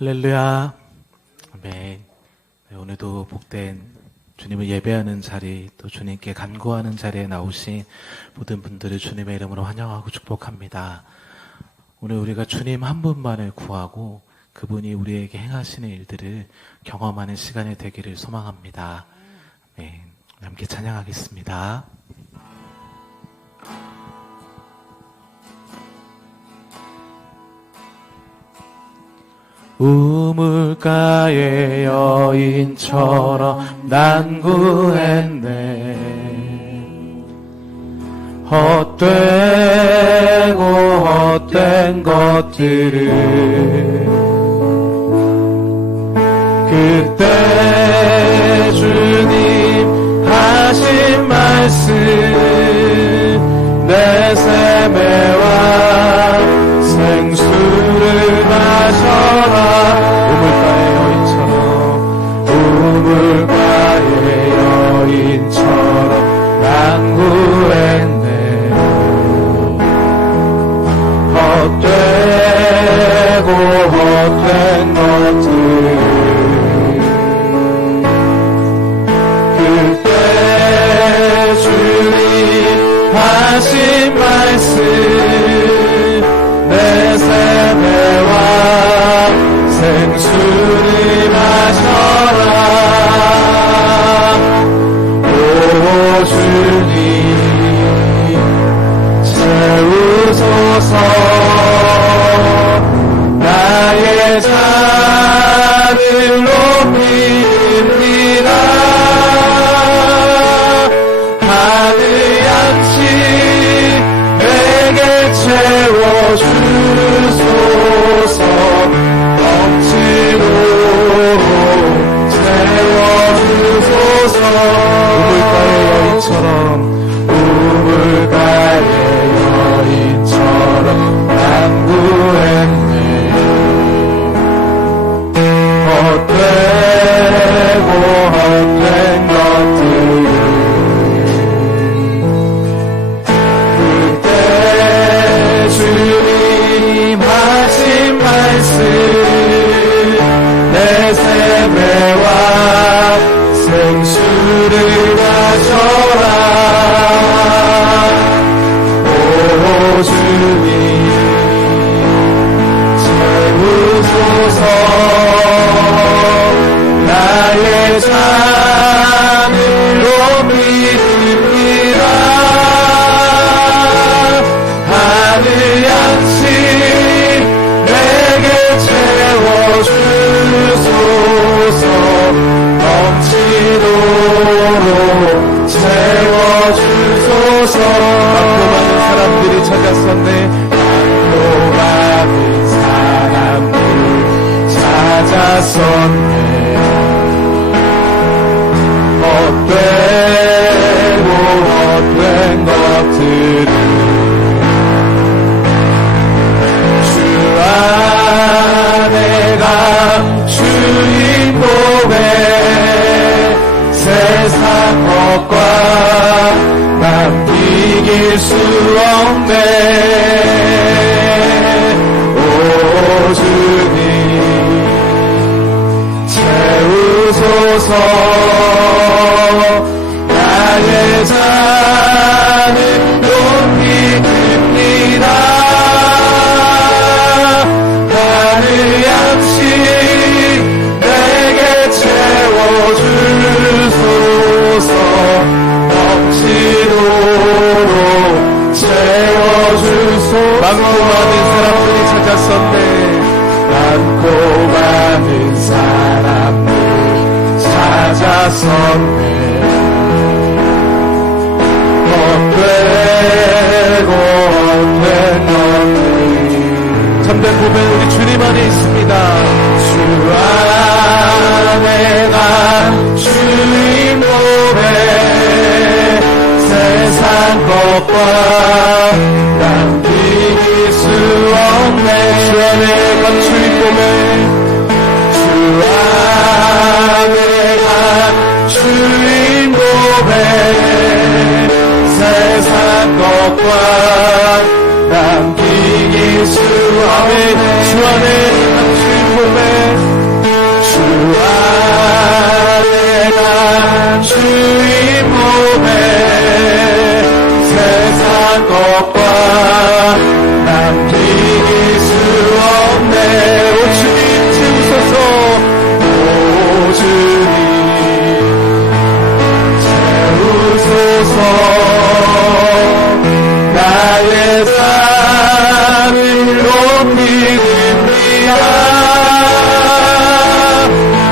할렐루야. 아멘. 네, 오늘도 복된 주님을 예배하는 자리, 또 주님께 간구하는 자리에 나오신 모든 분들을 주님의 이름으로 환영하고 축복합니다. 오늘 우리가 주님 한 분만을 구하고 그분이 우리에게 행하시는 일들을 경험하는 시간이 되기를 소망합니다. 아멘. 함께 찬양하겠습니다. 우물가의 여인처럼 난 구했네. 헛되고 헛된 것들을 그때 주님 하신 말씀 내 샘에와 생수를 마셔라. 우물가의 여인처럼 난 구했네. 헛되고 헛된 것들 그때 주님 하신 말씀 내 샘에와 생수를 마셔라. 오 주님 채우소서. 나의 잔을 높입니다. 하늘 양식 내게 채워주소서. 억지로 채워주소서. 우물가의 여인처럼 난 구했네. 헛되고 헛된 것들 그때 주님 하신 말씀 내 샘에와 생수를 마셔라. 오 주님 채우소서. 나의 잔을 높입니다. 하늘 양식 내게 채워주소서. 넘치도록 채워주소서. 많고 많은 사람들이 찾았었네. 많고 많은 사람들이 찾았었네. 헛되고 헛된 것들을 주 안에 간 주인 보배 세상 것과 남기길 수 없네. 오 주님 채우소서. 나의 잔을 높이 듭니다. 하늘 양식 내게 채워주소서. 넘치도록 채워주소서. 많고 많은 사람들이 찾았었네. 많고 많은 사람들이 찾았었네. 헛되고 헛된 것들 참된 보면 우리 주님 안에 있습니다. 주 안에 간 주님 보배 세상 것과 남기길 수 없네. 주 안에 간 주님 보배 주 안에 간 주님 보배 세상 것과 남기길 수 없네. 주 안에 간 주님 보배 것과 남기기 수 없네. 오 주님 채우소서. 오 주님 채우소서. 나의 삶을 높이십니다.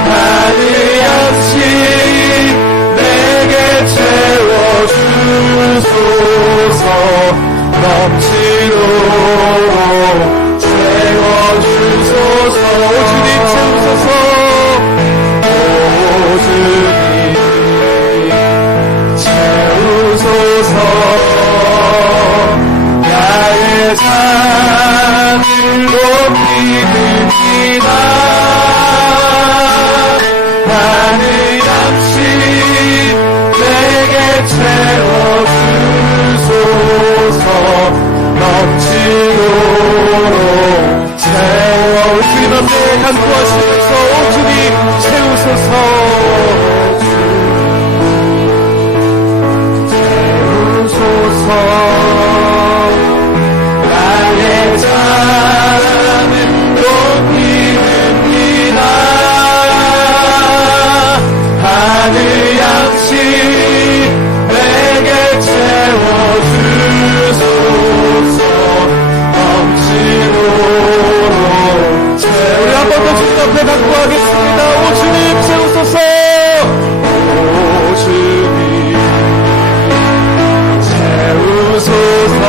하늘 양식 내게 채워주소서. 넘치도록 채워주소서. 오 주님 채우소서. 오 주님 채우소서. 나의 삶을 높이십니다. 하늘 양식 내게 채워주소서. 넘치도록 채워. 주님 앞에 간구하시면서 오 주님 채우소서. 채우소서. 나의 삶은 높이십니다. 하늘 양식 내게 채워주소서. 넘치도록 우리 한 번 더 주님 앞에 간구하겠습니다. 오 주님 채우소서. 오 주님 채우소서.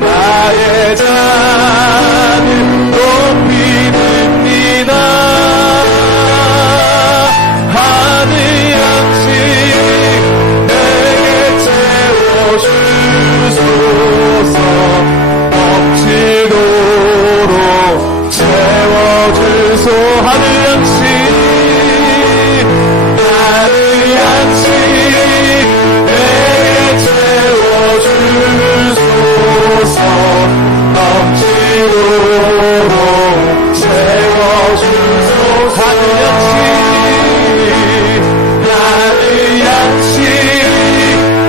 나의 잔을 높이십니다. 하늘 양식 내게 채워주소서. 넘치도록 채워주소. 하늘 양식 하늘 양식 내게 채워주소서. 넘치도록 채워주소서. 하늘 양식 하늘 양식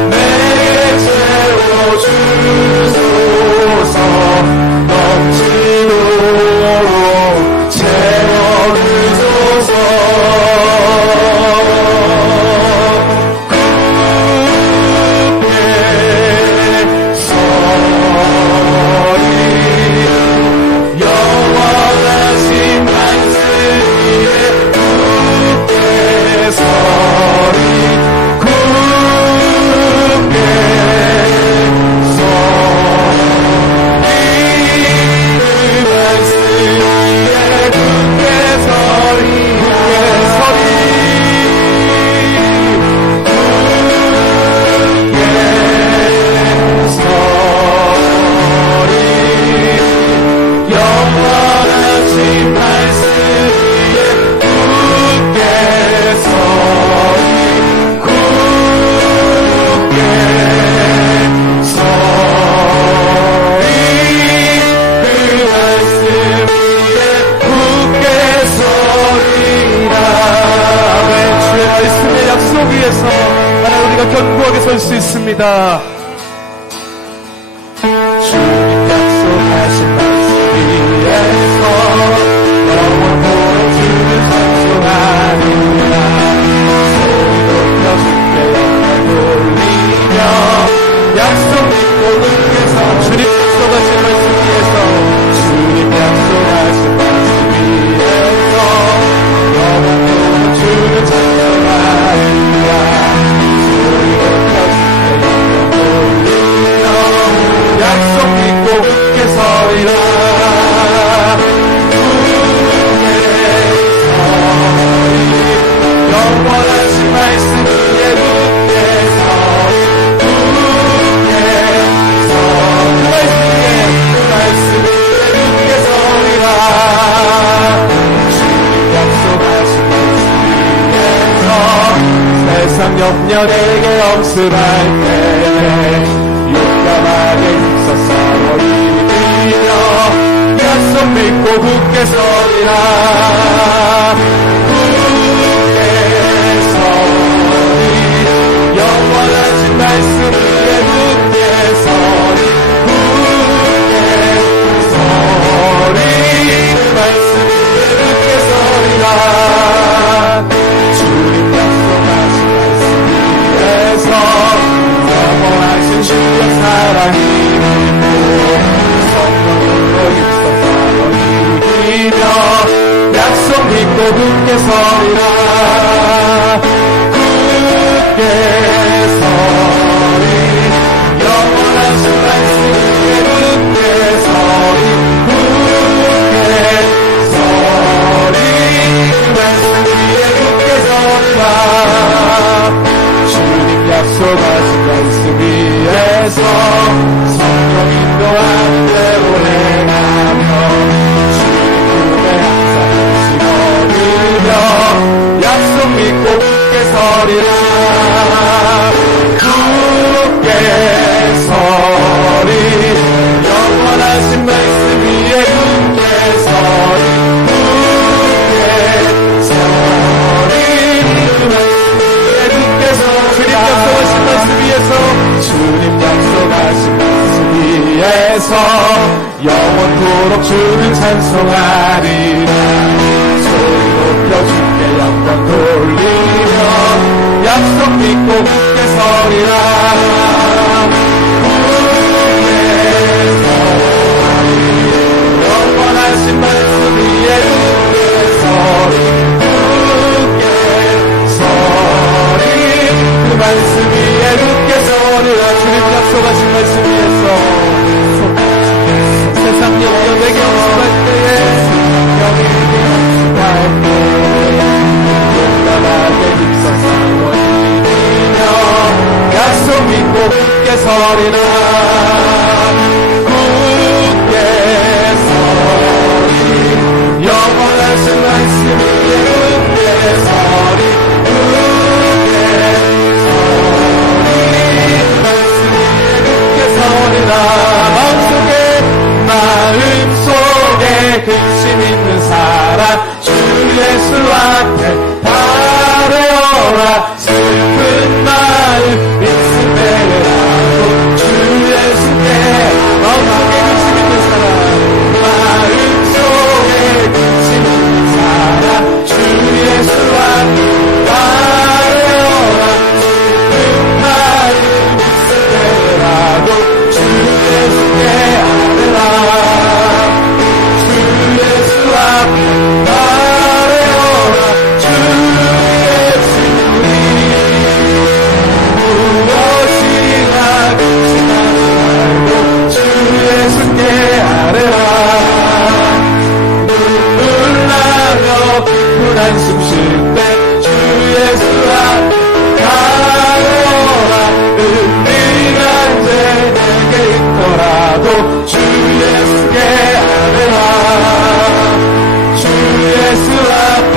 내게 채워주소서. 넘치도록 채워주소서. 굳게 서리 영원하신 말씀 위에 굳게 서리. 굳게 서리. 그 말씀 위에 굳게 서리. 영원하신 말씀 위에 굳게 서리. 굳게 서리. 그 말씀 위에 굳게 서리라. 아멘. 주의 말씀의 약속 위에서 하나님 우리가 견고하게 설 수 있습니다. 주님 약속하신 말씀 위에서 영원토록 주를 찬송하리라. 소리 높여 주께 영광 돌리며 약속 믿고 눈에서 주님 약속하신 말씀 위에서 주님 약속하신 말씀 위에서 영원토록 주를 찬송하리라. 소리 높여 주께 영광 돌리며 약속 믿고 굳게 서리라. 굳게 서리. 영원하신 말씀 위에 굳게 서리. 굳게 서리. 그 말씀 위에 굳게 서리라. 주님 약속하신 말씀 위에서 세상 염려 내게 엄습할 때에 용감하게 힘써 싸워 이기며 약속 믿고 굳게 서리라. 굳게 서리. 영원하신 말씀 위에 굳게 굳게 서리라 굳게 서리 영원하신 말씀 위에 굳게 서리 굳게 서리 그 말씀 위에 굳게 서리라 주님 약속하신 말씀 위에서 성령 인도하는 대로 행하며 주님 꿈에 항상 심어들며 약속 믿고 굳게 서리라 굳게 서리 영원하신 말씀 위에 굳게 서리 굳게 서리 그 말씀 위에 굳게 서리 주님 약속하신 말씀 위에서 영원토록 주를 찬송하리라 소리 높여 주께 영광 돌리며 약속 믿고 굳게 서리라 굳게 서리 영원하신 말씀 위에 굳게 서리 굳게 서리 그 말씀 위에 굳게 서리라 주님 약속하신 말씀 위에서 세상 영역에게 영습할 때에 영이 영습할 때에 용감하게 힘써서 원이며 약속 믿고 굳게 서리라 굳게 서리 영원하신 말씀 위에 굳게 서리 굳게 서리 말씀 위에 굳게 서리라 마음속에 근심 있는 사람 주 예수 앞에 바래어라 슬픈 마음 있으매라도 주 예수께 마음속에 근심 있는 사람 마음속에 근심 있는 사람 주 예수 앞에 바래어라 슬픈 마음 있으매라도 주 예수께 아뢰라 주 예수 앞에 아뢰어라 주 예수님 무엇이나 근심하지 말고 주 예수께 아뢰라 눈물 나며 깊은 한숨 쉴 때 주 예수 앞에 아뢰어라 은밀한 죄 내게 있더라도 주 예수께 아뢰라 주 예수 앞에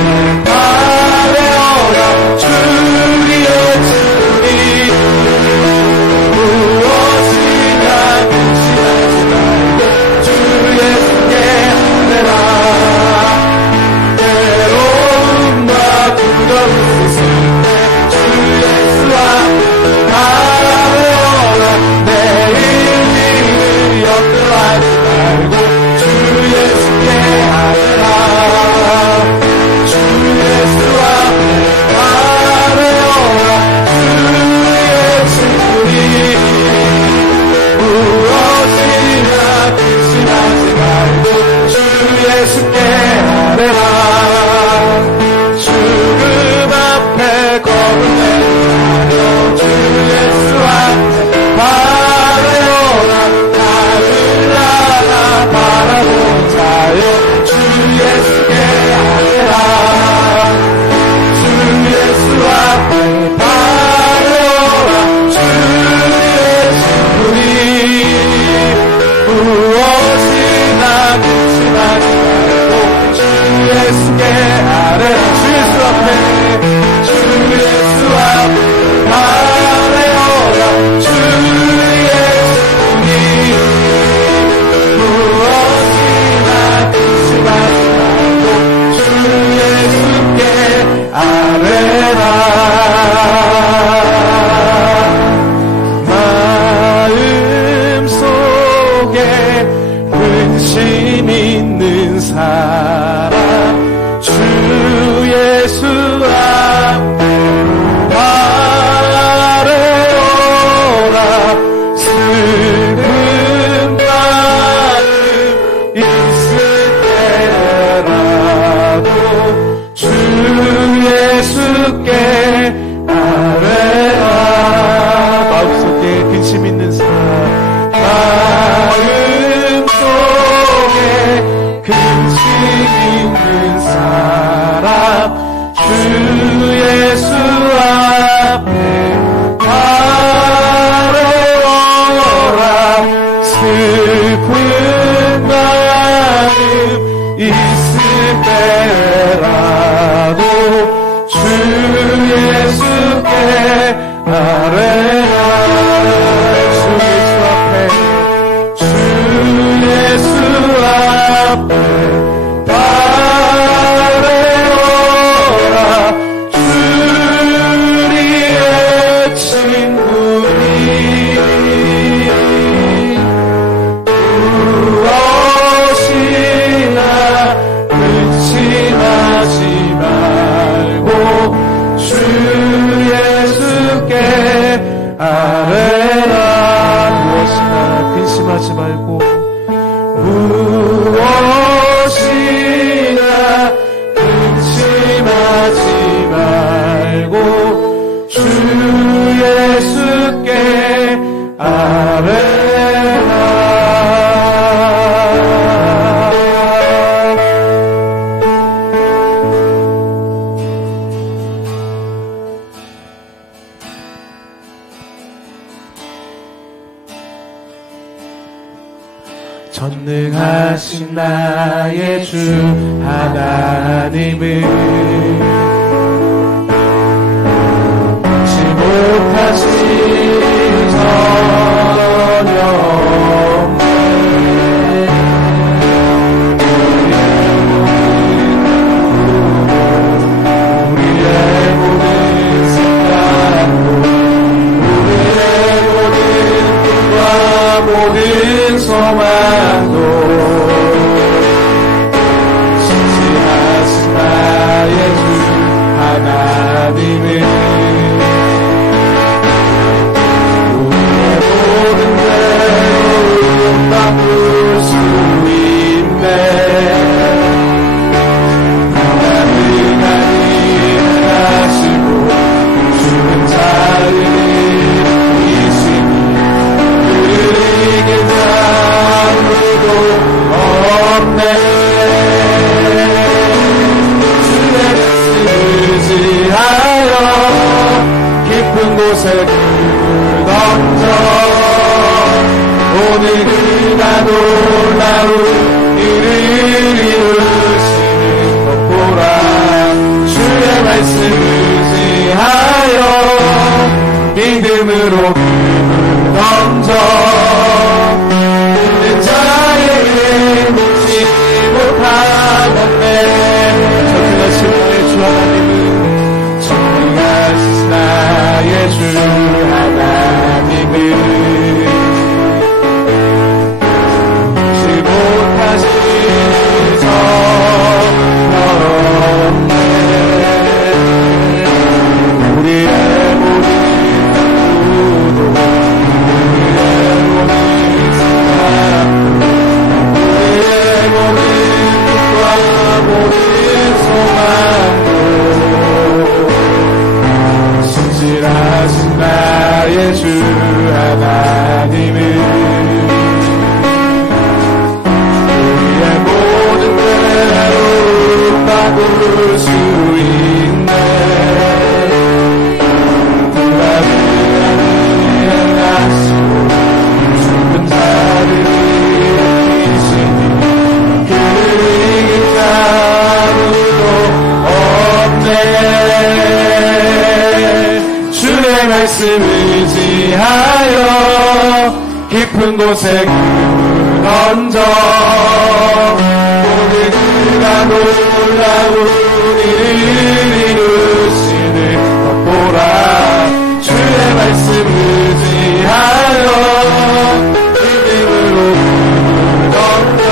아뢰어라 주의 주님 무엇이나 근심하지 말고 주 예수께 아뢰라 괴로움과 두려움 있을 때 주 예수 앞에 아뢰어라 내일 염려하지 말고 주 예수께 아뢰라 주 예수 앞에 아뢰어라 주의 주님 무엇이나 근심하지 말고 주 예수께 아뢰라 죽음 앞에 거듭내며 주 예수 앞에 바래어라 나를 하나 바라본 자여 주 예수께 아뢰라 주 예수 앞에 바래어라 주의 주님 무엇이나 근심하지 말고 주 예수께 아뢰라 주 예수 앞에 주 예수 앞에 바래어라 주의 주님 무엇이나 근심하지 말고 주 예수께 아뢰라 마음속에 근심 있는 사람 주 예수 앞에 바래어라 슬픈 마음 있을 때라도 예수께 아뢰라. 마음속에 근심 있는 사람, 마음속에 근심 있는 사람, 주 예수 앞에 아뢰어라. 슬픈 마음 있을 때라도 주 예수께 아뢰라. 주 예수 앞에, 주 예수 앞에 아뢰어라. 주리의 친구니 무엇이나 근심하지 말고 주 예수께 아뢰라. 무엇이나 근심하지 말고, 무엇이나 근심하지 말고 주 예수께 아뢰라. 전능하신 나의 주 하나님을 잊지 못하신 전혀 없네. 우리의 모든 생각도, 우리의 모든 꿈과 모든 소망도 진실하신 나의 주 하나님을 우리의 모든 괴로움 바꿀 수 있네. 가능한 일을 하시고 죽은 자를 일으키시니 이길 자 아무도 없네. 주의 말씀을 의지하여 깊은 곳에 꿈을 던져 오늘 그가 놀라운 일을 이루시는 것 보라. 주의 말씀 의지하여 믿음으로 꿈을 던져 믿는 자에게 믿지 못하겠네. 전능하신 나의 주 하나님은, 전능하신 나의 주 하나님은 잊지 못하신 전혀 없네. 우리의 모든 구도, 우리의 모든 생각도, 우리의 모든 뜻과 모든 소망도 진실하신 나의 주 하나님은 우리의 모든 괴로움 바꿀 수 있네. 죽은 자를 일으키시니 그를 이길 자 아무도 없네. 주의 말씀 의지하여 깊은 곳에 꿈을 던져 오늘 그가 놀라운 일을 이루시는 것 보라. 주의 말씀 의지하여 믿음으로 꿈을 던져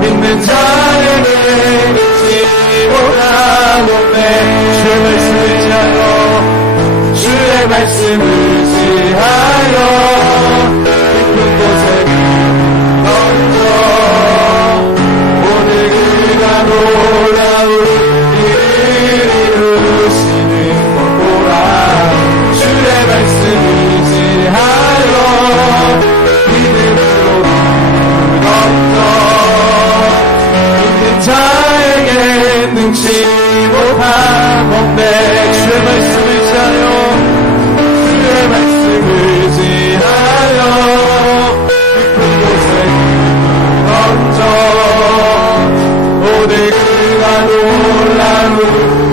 믿는 자에게 믿지 못하겠네. 주의 말씀 의지하여, 주의 말씀 의지하여 깊은 곳에 던져 오늘 그가 놀라운 능치 못하건대 주의 말씀을 지하여 주의 말씀을 지하여 깊은 곳에 던져 오늘 그가 놀라운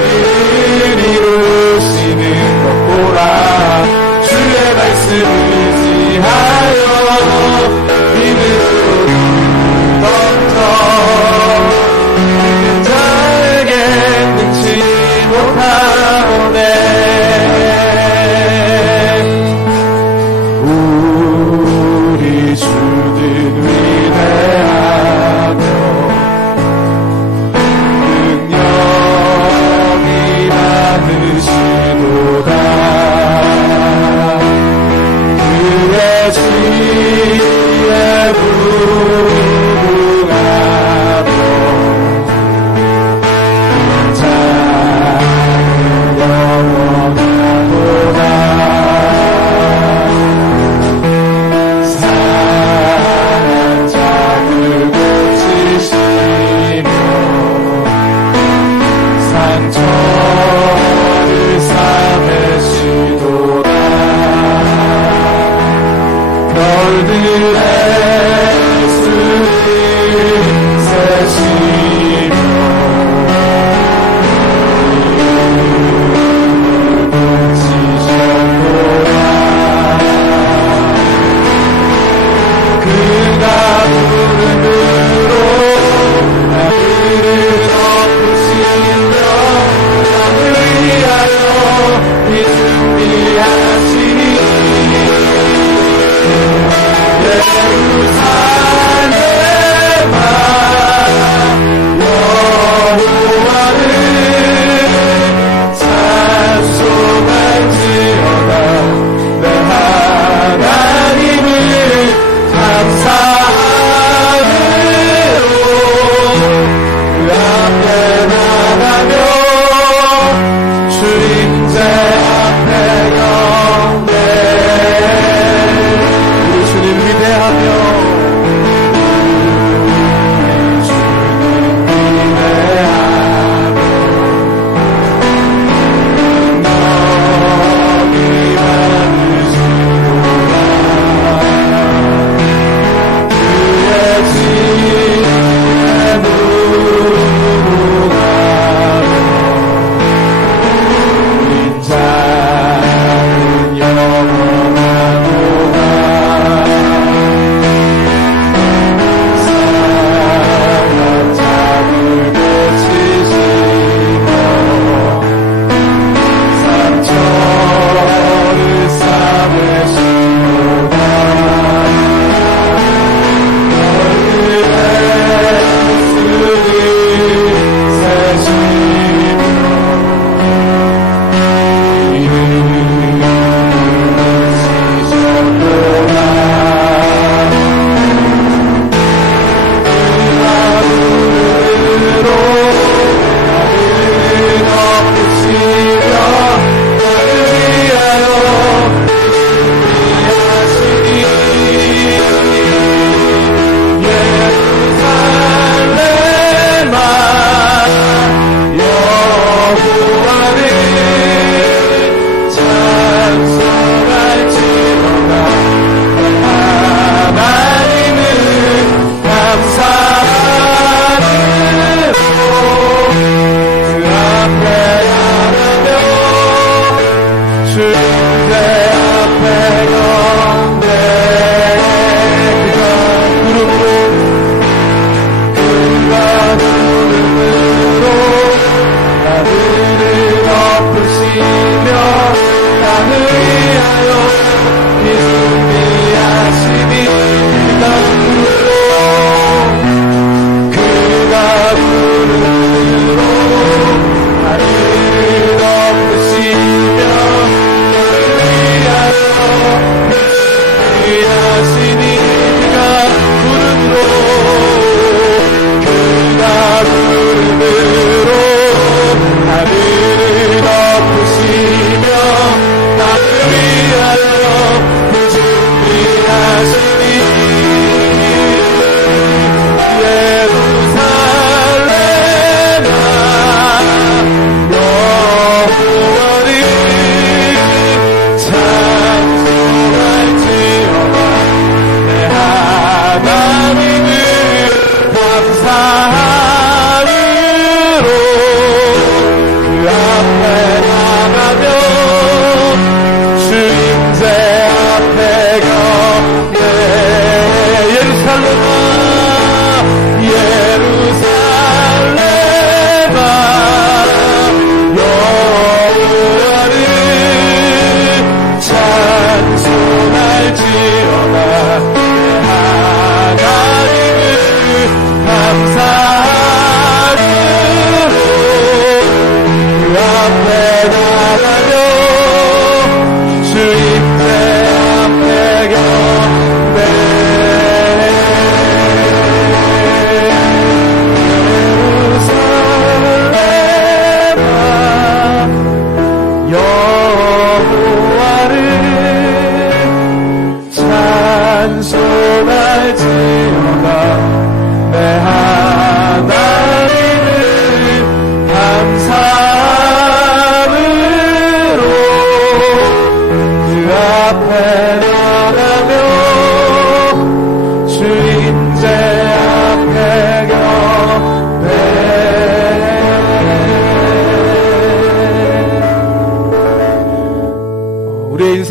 일을 이루시는 것 보라 주의 말씀을 지하여 믿음으로 던져 믿는 자에게 능치 못하오네 우리 주는 위대하며 능력이 많으시도다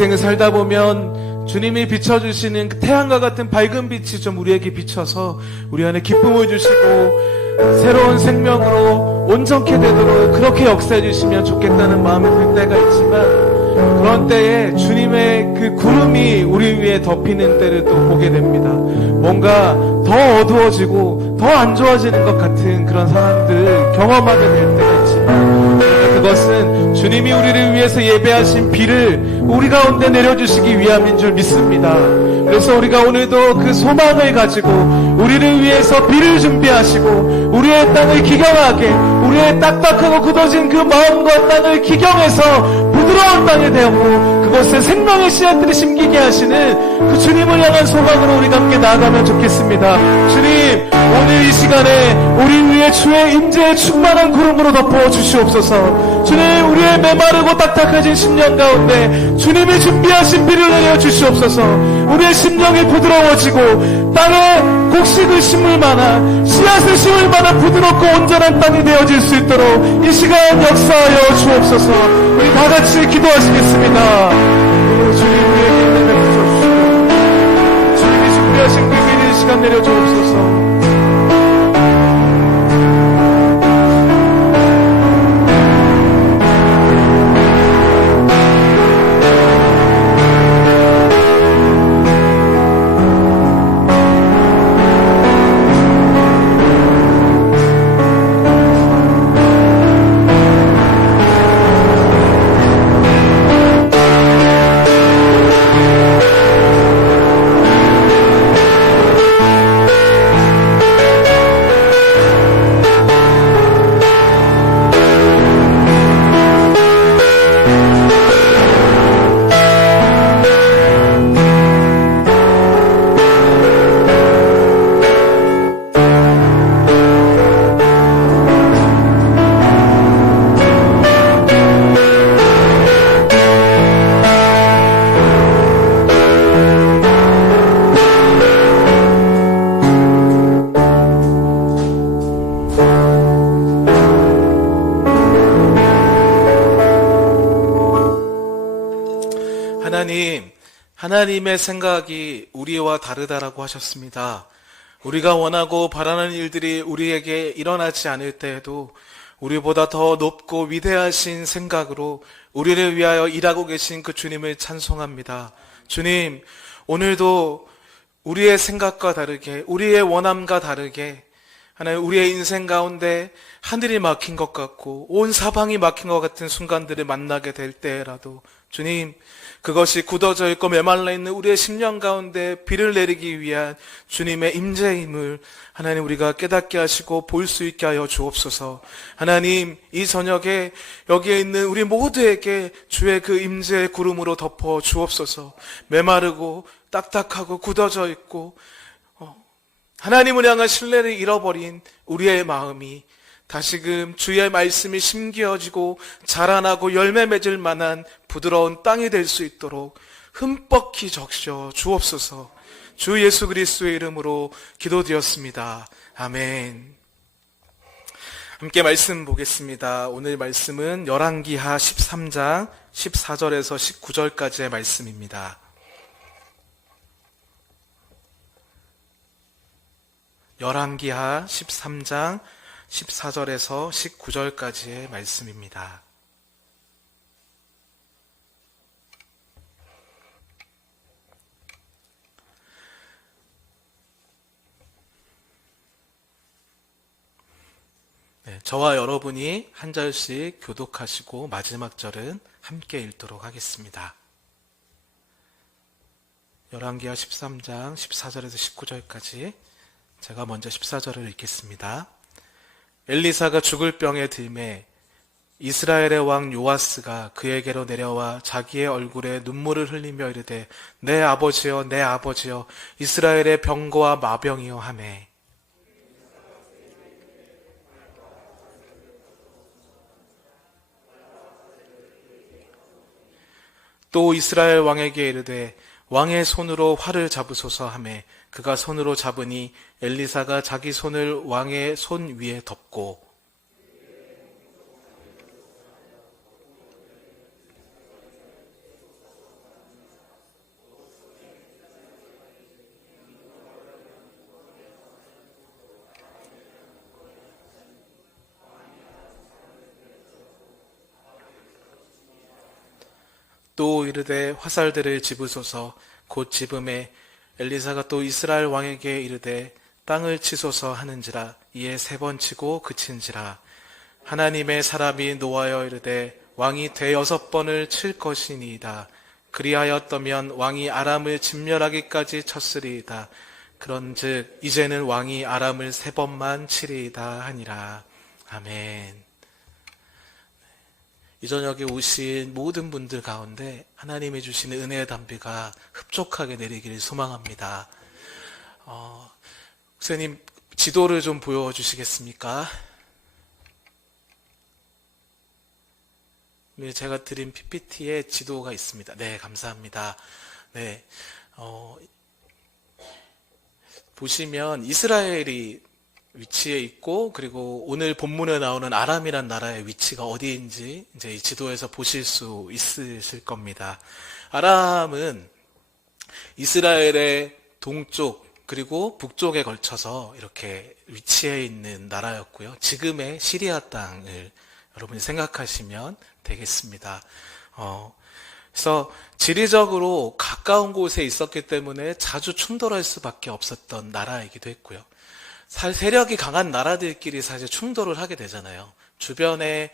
인생을 살다 보면 주님이 비춰주시는 그 태양과 같은 밝은 빛이 좀 우리에게 비춰서 우리 안에 기쁨을 주시고 새로운 생명으로 온전케 되도록 그렇게 역사해 주시면 좋겠다는 마음이 들 때가 있지만, 그런 때에 주님의 그 구름이 우리 위에 덮이는 때를 또 보게 됩니다. 뭔가 더 어두워지고 더 안 좋아지는 것 같은 그런 상황들을 경험하게 될 때가 있지만, 그것은 주님이 우리를 위해서 예배하신 비를 우리 가운데 내려주시기 위함인 줄 믿습니다. 그래서 우리가 오늘도 그 소망을 가지고 우리를 위해서 비를 준비하시고 우리의 땅을 기경하게, 우리의 딱딱하고 굳어진 그 마음과 땅을 기경해서 부드러운 땅이 되었고 그곳에 생명의 씨앗들이 심기게 하시는 그 주님을 향한 소망으로 우리가 함께 나아가면 좋겠습니다. 주님, 오늘 이 시간에 우리 위에 주의 임재의 충만한 구름으로 덮어 주시옵소서. 주님, 우리의 메마르고 딱딱해진 심령 가운데 주님이 준비하신 비를 내려 주시옵소서. 우리의 심령이 부드러워지고 땅에 곡식을 심을 만한, 씨앗을 심을 만한 부드럽고 온전한 땅이 되어질 수 있도록 이 시간 역사하여 주옵소서. 우리 다 같이 기도하시겠습니다. 주님, 우리에게 은혜 베푸셔 주시고 주님이 준비하신 그 비를 이 시간 내려 주옵소서. 하나님의 생각이 우리와 다르다라고 하셨습니다. 우리가 원하고 바라는 일들이 우리에게 일어나지 않을 때에도 우리보다 더 높고 위대하신 생각으로 우리를 위하여 일하고 계신 그 주님을 찬송합니다. 주님, 오늘도 우리의 생각과 다르게, 우리의 원함과 다르게 하나님, 우리의 인생 가운데 하늘이 막힌 것 같고 온 사방이 막힌 것 같은 순간들을 만나게 될 때라도 주님, 그것이 굳어져 있고 메말라 있는 우리의 심령 가운데 비를 내리기 위한 주님의 임재임을 하나님 우리가 깨닫게 하시고 볼 수 있게 하여 주옵소서. 하나님, 이 저녁에 여기에 있는 우리 모두에게 주의 그 임재의 구름으로 덮어 주옵소서. 메마르고 딱딱하고 굳어져 있고 하나님을 향한 신뢰를 잃어버린 우리의 마음이 다시금 주의 말씀이 심기어지고 자라나고 열매 맺을 만한 부드러운 땅이 될 수 있도록 흠뻑히 적셔 주옵소서. 주 예수 그리스도의 이름으로 기도드렸습니다. 아멘. 함께 말씀 보겠습니다. 오늘 말씀은 열왕기하 13장 14절에서 19절까지의 말씀입니다. 열왕기하 13장 14절에서 19절까지의 말씀입니다. 네, 저와 여러분이 한 절씩 교독하시고 마지막 절은 함께 읽도록 하겠습니다. 열왕기하 13장 14절에서 19절까지 제가 먼저 14절을 읽겠습니다. 엘리사가 죽을 병에 들매 이스라엘의 왕 요아스가 그에게로 내려와 자기의 얼굴에 눈물을 흘리며 이르되 내 아버지여 내 아버지여 이스라엘의 병거와 마병이여 하매 또 이스라엘 왕에게 이르되 왕의 손으로 활을 잡으소서 하매 그가 손으로 잡으니 엘리사가 자기 손을 왕의 손 위에 덮고 또 이르되 화살들을 집으소서. 곧 집음에 엘리사가 또 이스라엘 왕에게 이르되 땅을 치소서 하는지라. 이에 3번 치고 그친지라. 하나님의 사람이 노하여 이르되 왕이 6번을 칠 것이니이다. 그리하였더면 왕이 아람을 진멸하기까지 쳤으리이다. 그런즉 이제는 왕이 아람을 3번만 치리이다 하니라. 아멘. 이 저녁에 오신 모든 분들 가운데 하나님이 주시는 은혜의 담비가 흡족하게 내리기를 소망합니다. 목사님 지도를 좀 보여주시겠습니까? 네, 제가 드린 PPT에 지도가 있습니다. 네, 감사합니다. 네, 보시면 이스라엘이 위치에 있고, 그리고 오늘 본문에 나오는 아람이란 나라의 위치가 어디인지 이제 이 지도에서 보실 수 있으실 겁니다. 아람은 이스라엘의 동쪽 그리고 북쪽에 걸쳐서 이렇게 위치해 있는 나라였고요. 지금의 시리아 땅을 여러분이 생각하시면 되겠습니다. 그래서 지리적으로 가까운 곳에 있었기 때문에 자주 충돌할 수밖에 없었던 나라이기도 했고요. 세력이 강한 나라들끼리 사실 충돌을 하게 되잖아요. 주변에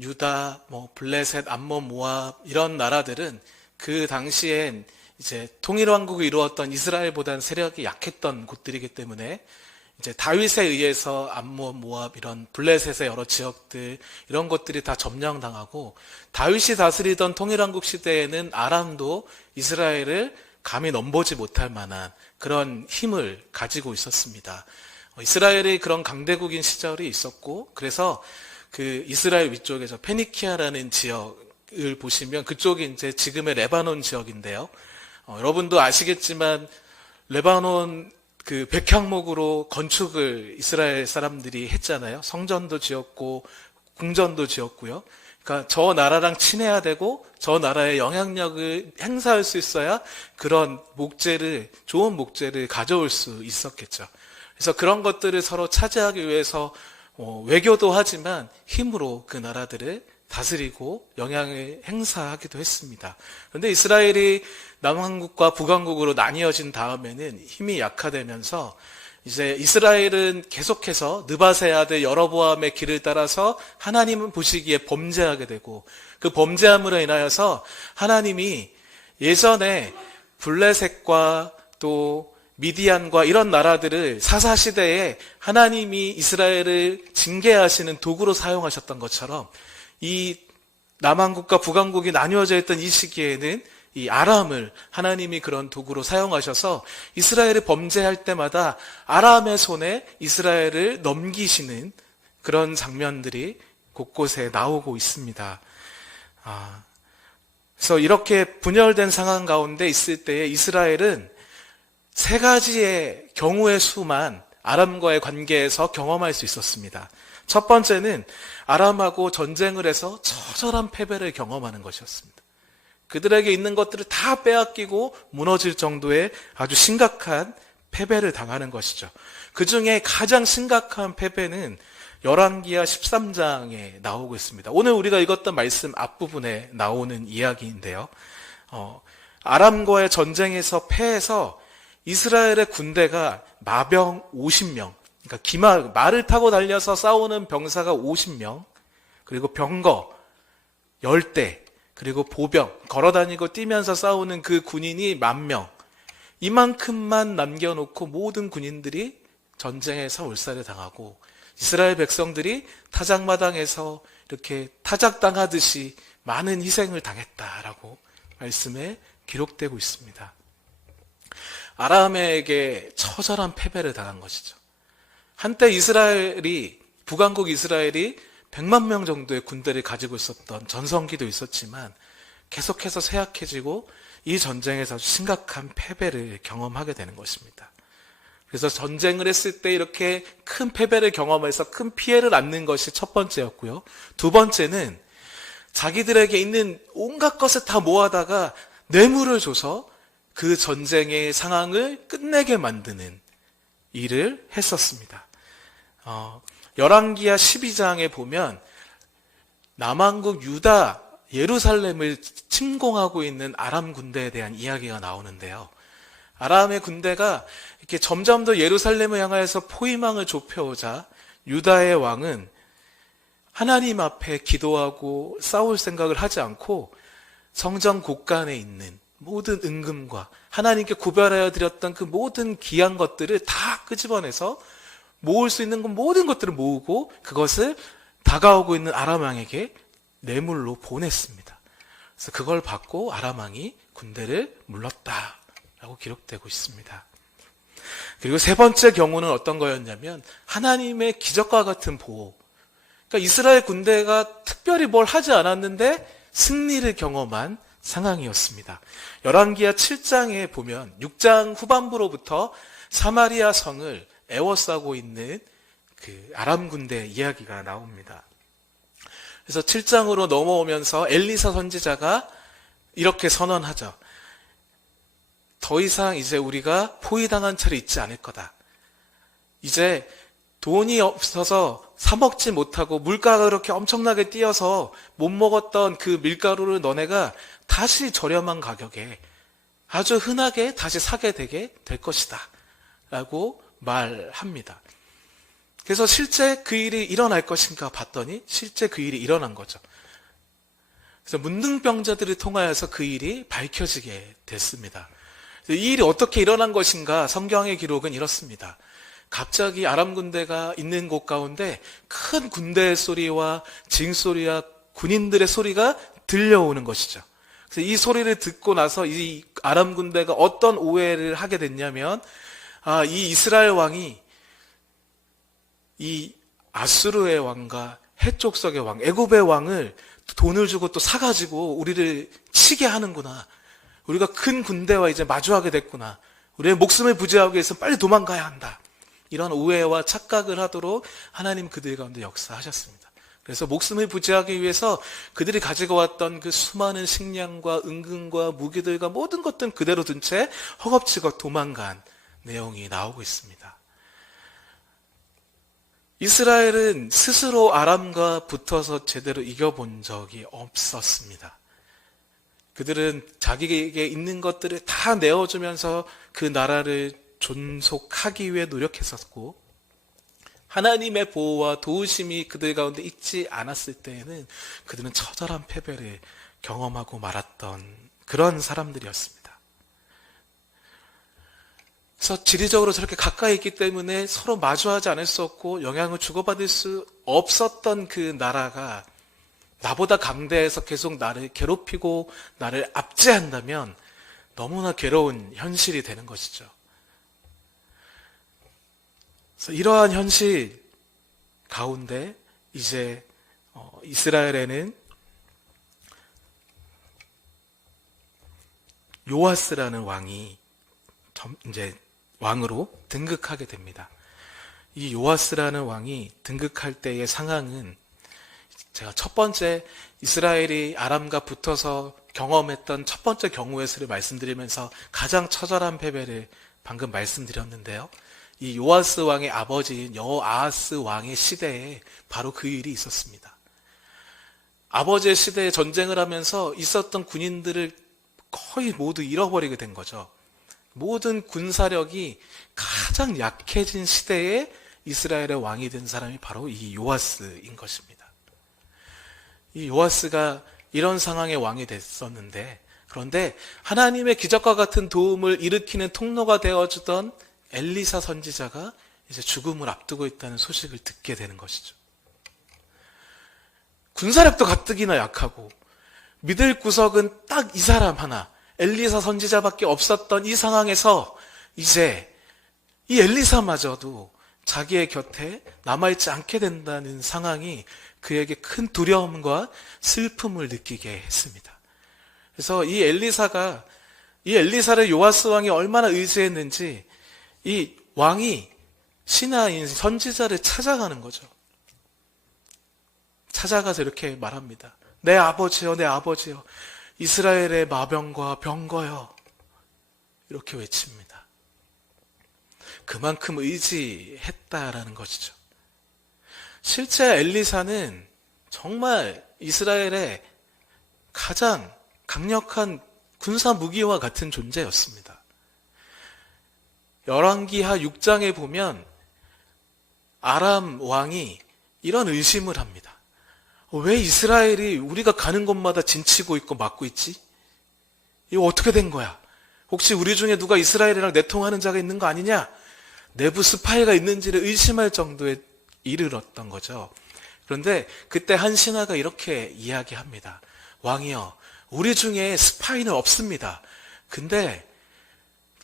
유다, 블레셋, 암몬, 모압 이런 나라들은 그 당시엔 이제 통일왕국을 이루었던 이스라엘보다는 세력이 약했던 곳들이기 때문에 이제 다윗에 의해서 암몬, 모압 이런 블레셋의 여러 지역들 이런 것들이 다 점령당하고, 다윗이 다스리던 통일왕국 시대에는 아람도 이스라엘을 감히 넘보지 못할 만한 그런 힘을 가지고 있었습니다. 이스라엘이 그런 강대국인 시절이 있었고, 그래서 그 이스라엘 위쪽에서 페니키아라는 지역을 보시면 그쪽이 이제 지금의 레바논 지역인데요. 여러분도 아시겠지만 레바논 그 백향목으로 건축을 이스라엘 사람들이 했잖아요. 성전도 지었고 궁전도 지었고요. 그러니까 저 나라랑 친해야 되고 저 나라의 영향력을 행사할 수 있어야 그런 좋은 목재를 가져올 수 있었겠죠. 그래서 그런 것들을 서로 차지하기 위해서 외교도 하지만 힘으로 그 나라들을 다스리고 영향을 행사하기도 했습니다. 그런데 이스라엘이 남왕국과 북왕국으로 나뉘어진 다음에는 힘이 약화되면서 이제 이스라엘은 계속해서 느바세 아들 여로보암의 길을 따라서 하나님은 보시기에 범죄하게 되고, 그 범죄함으로 인하여서 하나님이 예전에 블레셋과 또 미디안과 이런 나라들을 사사시대에 하나님이 이스라엘을 징계하시는 도구로 사용하셨던 것처럼 이 남왕국과 북왕국이 나뉘어져 있던 이 시기에는 이 아람을 하나님이 그런 도구로 사용하셔서 이스라엘이 범죄할 때마다 아람의 손에 이스라엘을 넘기시는 그런 장면들이 곳곳에 나오고 있습니다. 그래서 이렇게 분열된 상황 가운데 있을 때에 이스라엘은 3가지의 경우의 수만 아람과의 관계에서 경험할 수 있었습니다. 첫 번째는 아람하고 전쟁을 해서 처절한 패배를 경험하는 것이었습니다. 그들에게 있는 것들을 다 빼앗기고 무너질 정도의 아주 심각한 패배를 당하는 것이죠. 그 중에 가장 심각한 패배는 열왕기하 13장에 나오고 있습니다. 오늘 우리가 읽었던 말씀 앞부분에 나오는 이야기인데요. 아람과의 전쟁에서 패해서 이스라엘의 군대가 마병 50명, 그러니까 말을 타고 달려서 싸우는 병사가 50명, 그리고 병거 10대, 그리고 보병, 걸어다니고 뛰면서 싸우는 그 군인이 10,000명, 이만큼만 남겨놓고 모든 군인들이 전쟁에서 몰살을 당하고 이스라엘 백성들이 타작마당에서 이렇게 타작당하듯이 많은 희생을 당했다라고 말씀에 기록되고 있습니다. 아람에게 처절한 패배를 당한 것이죠. 한때 북왕국 이스라엘이 100만 명 정도의 군대를 가지고 있었던 전성기도 있었지만 계속해서 쇠약해지고 이 전쟁에서 심각한 패배를 경험하게 되는 것입니다. 그래서 전쟁을 했을 때 이렇게 큰 패배를 경험해서 큰 피해를 안는 것이 첫 번째였고요. 두 번째는 자기들에게 있는 온갖 것을 다 모아다가 뇌물을 줘서 그 전쟁의 상황을 끝내게 만드는 일을 했었습니다. 열왕기하 12장에 보면 남왕국 유다의 예루살렘을 침공하고 있는 아람 군대에 대한 이야기가 나오는데요. 아람의 군대가 이렇게 점점 더 예루살렘을 향하여서 포위망을 좁혀오자 유다의 왕은 하나님 앞에 기도하고 싸울 생각을 하지 않고 성전 곳간에 있는 모든 은금과 하나님께 구별하여 드렸던 그 모든 귀한 것들을 다 끄집어내서 모을 수 있는 모든 것들을 모으고 그것을 다가오고 있는 아람 왕에게 뇌물로 보냈습니다. 그래서 그걸 받고 아람 왕이 군대를 물렀다라고 기록되고 있습니다. 그리고 세 번째 경우는 어떤 거였냐면 하나님의 기적과 같은 보호. 그러니까 이스라엘 군대가 특별히 뭘 하지 않았는데 승리를 경험한 상황이었습니다. 열왕기하 7장에 보면 6장 후반부로부터 사마리아 성을 에워싸고 있는 그 아람 군대 이야기가 나옵니다. 그래서 7장으로 넘어오면서 엘리사 선지자가 이렇게 선언하죠. 더 이상 이제 우리가 포위당한 채로 있지 않을 거다. 이제 돈이 없어서 사 먹지 못하고 물가가 그렇게 엄청나게 뛰어서 못 먹었던 그 밀가루를 너네가 다시 저렴한 가격에 아주 흔하게 다시 사게 되게 될 것이다. 라고 말합니다. 그래서 실제 그 일이 일어날 것인가 봤더니 실제 그 일이 일어난 거죠. 그래서 문둥병자들을 통하여서 그 일이 밝혀지게 됐습니다. 이 일이 어떻게 일어난 것인가 성경의 기록은 이렇습니다. 갑자기 아람 군대가 있는 곳 가운데 큰 군대의 소리와 징소리와 군인들의 소리가 들려오는 것이죠. 그래서 이 소리를 듣고 나서 이 아람 군대가 어떤 오해를 하게 됐냐면 이 이스라엘 왕이 이 아수르의 왕과 해족속의 왕, 애굽의 왕을 돈을 주고 또 사가지고 우리를 치게 하는구나. 우리가 큰 군대와 이제 마주하게 됐구나. 우리의 목숨을 부지하기 위해서 빨리 도망가야 한다. 이런 오해와 착각을 하도록 하나님 그들 가운데 역사하셨습니다. 그래서 목숨을 부지하기 위해서 그들이 가지고 왔던 그 수많은 식량과 은근과 무기들과 모든 것들은 그대로 둔 채 허겁지겁 도망간 내용이 나오고 있습니다. 이스라엘은 스스로 아람과 붙어서 제대로 이겨본 적이 없었습니다. 그들은 자기에게 있는 것들을 다 내어주면서 그 나라를 존속하기 위해 노력했었고 하나님의 보호와 도우심이 그들 가운데 있지 않았을 때에는 그들은 처절한 패배를 경험하고 말았던 그런 사람들이었습니다. 그래서 지리적으로 저렇게 가까이 있기 때문에 서로 마주하지 않을 수 없고 영향을 주고받을 수 없었던 그 나라가 나보다 강대해서 계속 나를 괴롭히고 나를 압제한다면 너무나 괴로운 현실이 되는 것이죠. 그래서 이러한 현실 가운데 이제 이스라엘에는 요아스라는 왕이 이제 왕으로 등극하게 됩니다. 이 요아스라는 왕이 등극할 때의 상황은 제가 첫 번째 이스라엘이 아람과 붙어서 경험했던 첫 번째 경우의 수를 말씀드리면서 가장 처절한 패배를 방금 말씀드렸는데요. 이 요아스 왕의 아버지인 여호아하스 왕의 시대에 바로 그 일이 있었습니다. 아버지의 시대에 전쟁을 하면서 있었던 군인들을 거의 모두 잃어버리게 된 거죠. 모든 군사력이 가장 약해진 시대에 이스라엘의 왕이 된 사람이 바로 이 요아스인 것입니다. 이 요아스가 이런 상황의 왕이 됐었는데 그런데 하나님의 기적과 같은 도움을 일으키는 통로가 되어주던 엘리사 선지자가 이제 죽음을 앞두고 있다는 소식을 듣게 되는 것이죠. 군사력도 가뜩이나 약하고 믿을 구석은 딱 이 사람 하나 엘리사 선지자밖에 없었던 이 상황에서 이제 이 엘리사마저도 자기의 곁에 남아있지 않게 된다는 상황이 그에게 큰 두려움과 슬픔을 느끼게 했습니다. 그래서 이 엘리사를 요아스 왕이 얼마나 의지했는지 이 왕이 신하인 선지자를 찾아가는 거죠. 찾아가서 이렇게 말합니다. 내 아버지여, 내 아버지여, 이스라엘의 마병과 병거여. 이렇게 외칩니다. 그만큼 의지했다라는 것이죠. 실제 엘리사는 정말 이스라엘의 가장 강력한 군사 무기와 같은 존재였습니다. 열왕기하 6장에 보면 아람 왕이 이런 의심을 합니다. 왜 이스라엘이 우리가 가는 곳마다 진치고 있고 막고 있지? 이거 어떻게 된 거야? 혹시 우리 중에 누가 이스라엘이랑 내통하는 자가 있는 거 아니냐? 내부 스파이가 있는지를 의심할 정도에 이르렀던 거죠. 그런데 그때 한 신하가 이렇게 이야기합니다. 왕이여, 우리 중에 스파이는 없습니다. 근데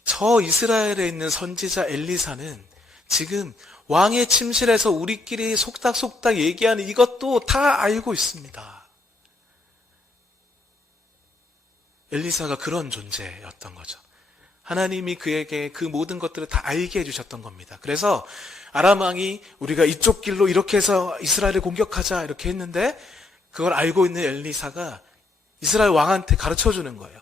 저 이스라엘에 있는 선지자 엘리사는 지금 왕의 침실에서 우리끼리 속닥속닥 얘기하는 이것도 다 알고 있습니다. 엘리사가 그런 존재였던 거죠. 하나님이 그에게 그 모든 것들을 다 알게 해주셨던 겁니다. 그래서 아람 왕이 우리가 이쪽 길로 이렇게 해서 이스라엘을 공격하자 이렇게 했는데 그걸 알고 있는 엘리사가 이스라엘 왕한테 가르쳐주는 거예요.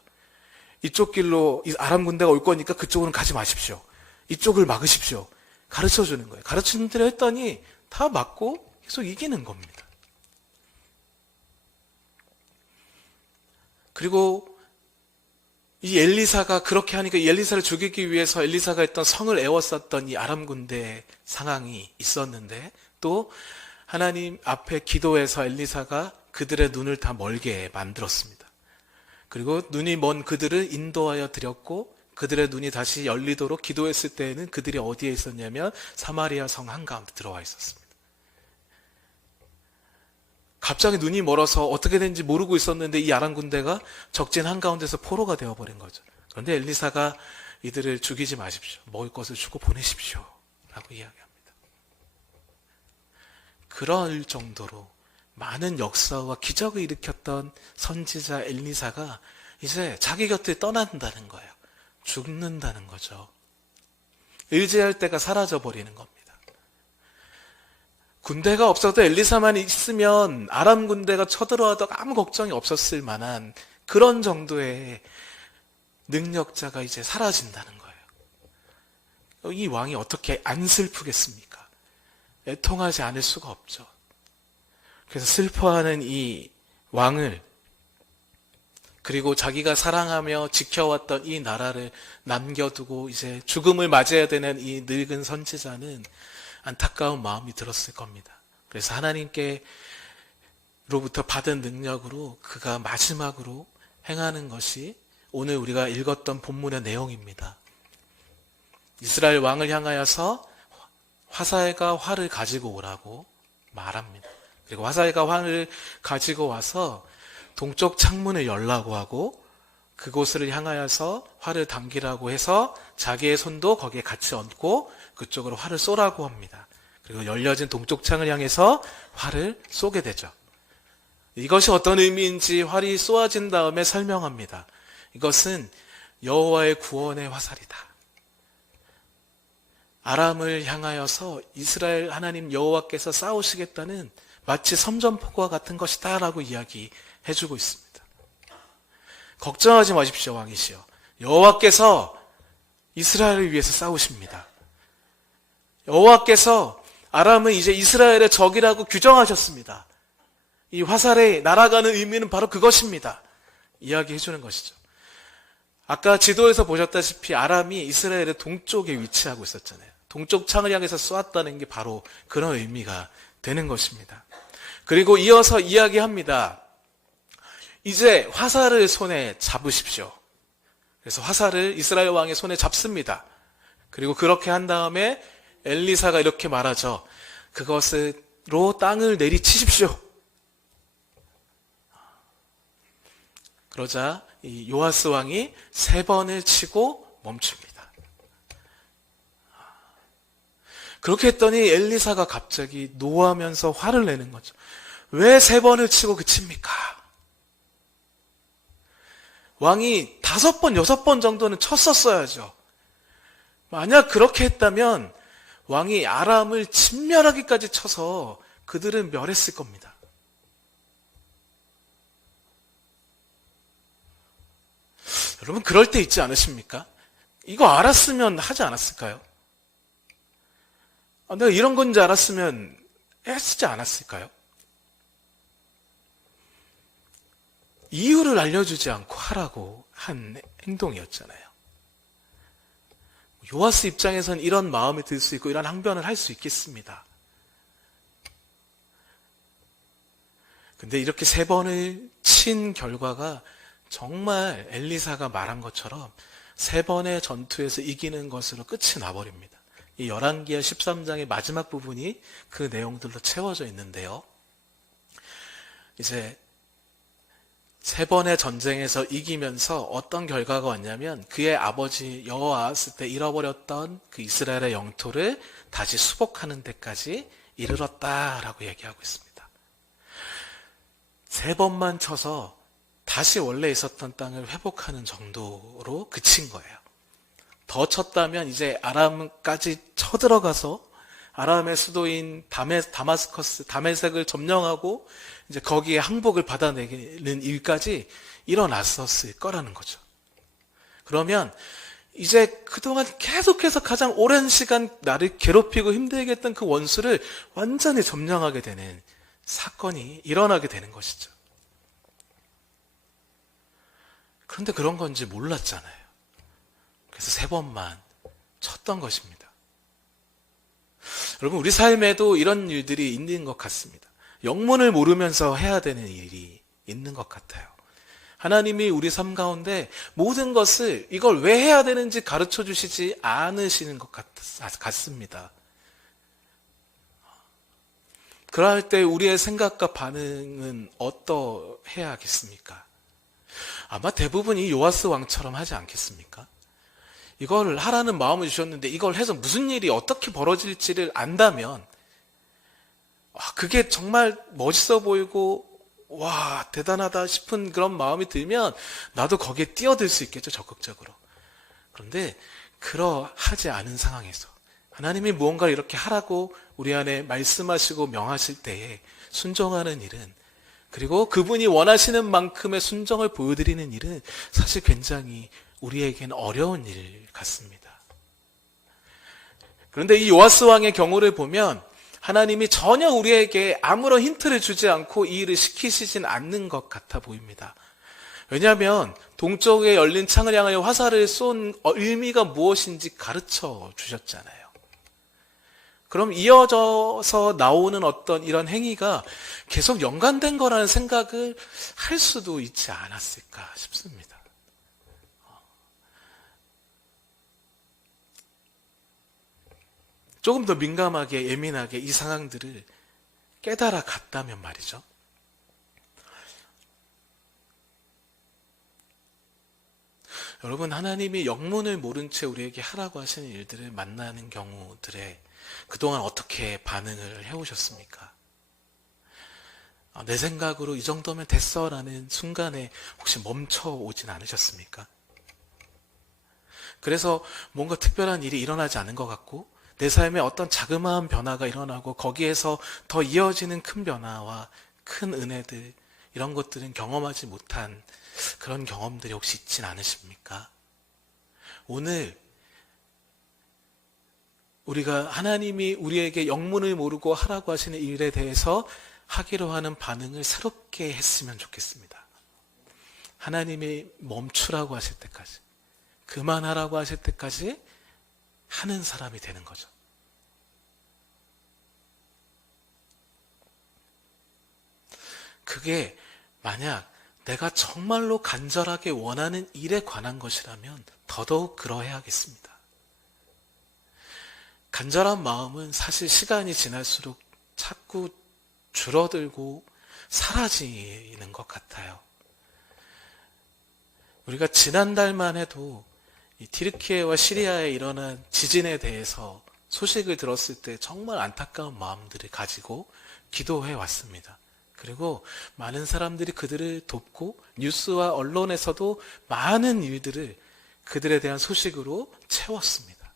이쪽 길로 아람 군대가 올 거니까 그쪽으로는 가지 마십시오. 이쪽을 막으십시오. 가르쳐주는 거예요. 가르치는 대로 했더니 다 맞고 계속 이기는 겁니다. 그리고 이 엘리사가 그렇게 하니까 엘리사를 죽이기 위해서 엘리사가 했던 성을 에워쌌던 이 아람 군대의 상황이 있었는데 또 하나님 앞에 기도해서 엘리사가 그들의 눈을 다 멀게 만들었습니다. 그리고 눈이 먼 그들을 인도하여 드렸고 그들의 눈이 다시 열리도록 기도했을 때에는 그들이 어디에 있었냐면 사마리아 성 한가운데 들어와 있었습니다. 갑자기 눈이 멀어서 어떻게 된지 모르고 있었는데 이 아람 군대가 적진 한가운데서 포로가 되어버린 거죠. 그런데 엘리사가 이들을 죽이지 마십시오. 먹을 것을 주고 보내십시오. 라고 이야기합니다. 그럴 정도로 많은 역사와 기적을 일으켰던 선지자 엘리사가 이제 자기 곁을 떠난다는 거예요. 죽는다는 거죠. 의지할 때가 사라져버리는 겁니다. 군대가 없어도 엘리사만 있으면 아람 군대가 쳐들어와도 아무 걱정이 없었을 만한 그런 정도의 능력자가 이제 사라진다는 거예요. 이 왕이 어떻게 안 슬프겠습니까? 애통하지 않을 수가 없죠. 그래서 슬퍼하는 이 왕을 그리고 자기가 사랑하며 지켜왔던 이 나라를 남겨두고 이제 죽음을 맞이해야 되는 이 늙은 선지자는 안타까운 마음이 들었을 겁니다. 그래서 하나님께로부터 받은 능력으로 그가 마지막으로 행하는 것이 오늘 우리가 읽었던 본문의 내용입니다. 이스라엘 왕을 향하여서 화살과 활을 가지고 오라고 말합니다. 그리고 화살과 활을 가지고 와서 동쪽 창문을 열라고 하고 그곳을 향하여서 활을 당기라고 해서 자기의 손도 거기에 같이 얹고 그쪽으로 활을 쏘라고 합니다. 그리고 열려진 동쪽 창을 향해서 활을 쏘게 되죠. 이것이 어떤 의미인지 활이 쏘아진 다음에 설명합니다. 이것은 여호와의 구원의 화살이다. 아람을 향하여서 이스라엘 하나님 여호와께서 싸우시겠다는 마치 선전포고와 같은 것이다 라고 이야기해주고 있습니다. 걱정하지 마십시오, 왕이시여. 여호와께서 이스라엘을 위해서 싸우십니다. 여호와께서 아람은 이제 이스라엘의 적이라고 규정하셨습니다. 이 화살에 날아가는 의미는 바로 그것입니다. 이야기해주는 것이죠. 아까 지도에서 보셨다시피 아람이 이스라엘의 동쪽에 위치하고 있었잖아요. 동쪽 창을 향해서 쏘았다는 게 바로 그런 의미가 되는 것입니다. 그리고 이어서 이야기합니다. 이제 화살을 손에 잡으십시오. 그래서 화살을 이스라엘 왕의 손에 잡습니다. 그리고 그렇게 한 다음에 엘리사가 이렇게 말하죠. 그것으로 땅을 내리치십시오. 그러자 이 요아스 왕이 3번을 치고 멈춥니다. 그렇게 했더니 엘리사가 갑자기 노하면서 화를 내는 거죠. 왜 3번을 치고 그칩니까? 왕이 5번, 6번 정도는 쳤었어야죠. 만약 그렇게 했다면 왕이 아람을 진멸하기까지 쳐서 그들은 멸했을 겁니다. 여러분 그럴 때 있지 않으십니까? 이거 알았으면 하지 않았을까요? 내가 이런 건지 알았으면 애쓰지 않았을까요? 이유를 알려주지 않고 하라고 한 행동이었잖아요. 요아스 입장에선 이런 마음이 들 수 있고 이런 항변을 할 수 있겠습니다. 근데 이렇게 3번을 친 결과가 정말 엘리사가 말한 것처럼 3번의 전투에서 이기는 것으로 끝이 나버립니다. 이 열왕기하 13장의 마지막 부분이 그 내용들로 채워져 있는데요. 이제 3번의 전쟁에서 이기면서 어떤 결과가 왔냐면 그의 아버지 여호아하스 때 잃어버렸던 그 이스라엘의 영토를 다시 수복하는 데까지 이르렀다라고 얘기하고 있습니다. 3번만 쳐서 다시 원래 있었던 땅을 회복하는 정도로 그친 거예요. 더 쳤다면 이제 아람까지 쳐들어가서 아람의 수도인 다메섹을 점령하고 이제 거기에 항복을 받아내는 일까지 일어났었을 거라는 거죠. 그러면 이제 그동안 계속해서 가장 오랜 시간 나를 괴롭히고 힘들게 했던 그 원수를 완전히 점령하게 되는 사건이 일어나게 되는 것이죠. 그런데 그런 건지 몰랐잖아요. 그래서 3번만 쳤던 것입니다. 여러분, 우리 삶에도 이런 일들이 있는 것 같습니다. 영문을 모르면서 해야 되는 일이 있는 것 같아요. 하나님이 우리 삶 가운데 모든 것을 이걸 왜 해야 되는지 가르쳐 주시지 않으시는 것 같습니다. 그럴 때 우리의 생각과 반응은 어떠해야겠습니까? 아마 대부분 이 요아스 왕처럼 하지 않겠습니까? 이걸 하라는 마음을 주셨는데 이걸 해서 무슨 일이 어떻게 벌어질지를 안다면 그게 정말 멋있어 보이고 와 대단하다 싶은 그런 마음이 들면 나도 거기에 뛰어들 수 있겠죠, 적극적으로. 그런데 그러하지 않은 상황에서 하나님이 무언가를 이렇게 하라고 우리 안에 말씀하시고 명하실 때에 순종하는 일은, 그리고 그분이 원하시는 만큼의 순종을 보여드리는 일은 사실 굉장히 우리에겐 어려운 일 같습니다. 그런데 이 요아스 왕의 경우를 보면 하나님이 전혀 우리에게 아무런 힌트를 주지 않고 이 일을 시키시진 않는 것 같아 보입니다. 왜냐하면 동쪽에 열린 창을 향하여 화살을 쏜 의미가 무엇인지 가르쳐 주셨잖아요. 그럼 이어져서 나오는 어떤 이런 행위가 계속 연관된 거라는 생각을 할 수도 있지 않았을까 싶습니다. 조금 더 민감하게, 예민하게 이 상황들을 깨달아 갔다면 말이죠. 여러분, 하나님이 영문을 모른 채 우리에게 하라고 하시는 일들을 만나는 경우들에 그동안 어떻게 반응을 해오셨습니까? 내 생각으로 이 정도면 됐어라는 순간에 혹시 멈춰오진 않으셨습니까? 그래서 뭔가 특별한 일이 일어나지 않은 것 같고 내 삶에 어떤 자그마한 변화가 일어나고 거기에서 더 이어지는 큰 변화와 큰 은혜들, 이런 것들은 경험하지 못한 그런 경험들이 혹시 있진 않으십니까? 오늘 우리가 하나님이 우리에게 영문을 모르고 하라고 하시는 일에 대해서 하기로 하는 반응을 새롭게 했으면 좋겠습니다. 하나님이 멈추라고 하실 때까지, 그만하라고 하실 때까지 하는 사람이 되는 거죠. 그게 만약 내가 정말로 간절하게 원하는 일에 관한 것이라면 더더욱 그러해야겠습니다. 간절한 마음은 사실 시간이 지날수록 자꾸 줄어들고 사라지는 것 같아요. 우리가 지난달만 해도 이 티르키예와 시리아에 일어난 지진에 대해서 소식을 들었을 때 정말 안타까운 마음들을 가지고 기도해 왔습니다. 그리고 많은 사람들이 그들을 돕고 뉴스와 언론에서도 많은 일들을 그들에 대한 소식으로 채웠습니다.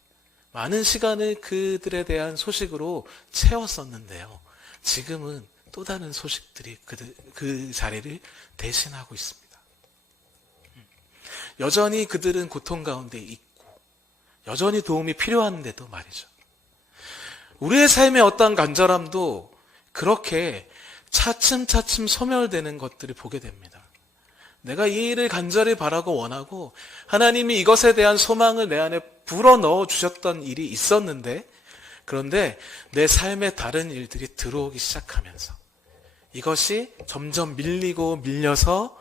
많은 시간을 그들에 대한 소식으로 채웠었는데요. 지금은 또 다른 소식들이 그 자리를 대신하고 있습니다. 여전히 그들은 고통 가운데 있고 여전히 도움이 필요한데도 말이죠. 우리의 삶의 어떤 간절함도 그렇게 차츰차츰 소멸되는 것들을 보게 됩니다. 내가 이 일을 간절히 바라고 원하고 하나님이 이것에 대한 소망을 내 안에 불어넣어 주셨던 일이 있었는데, 그런데 내 삶에 다른 일들이 들어오기 시작하면서 이것이 점점 밀리고 밀려서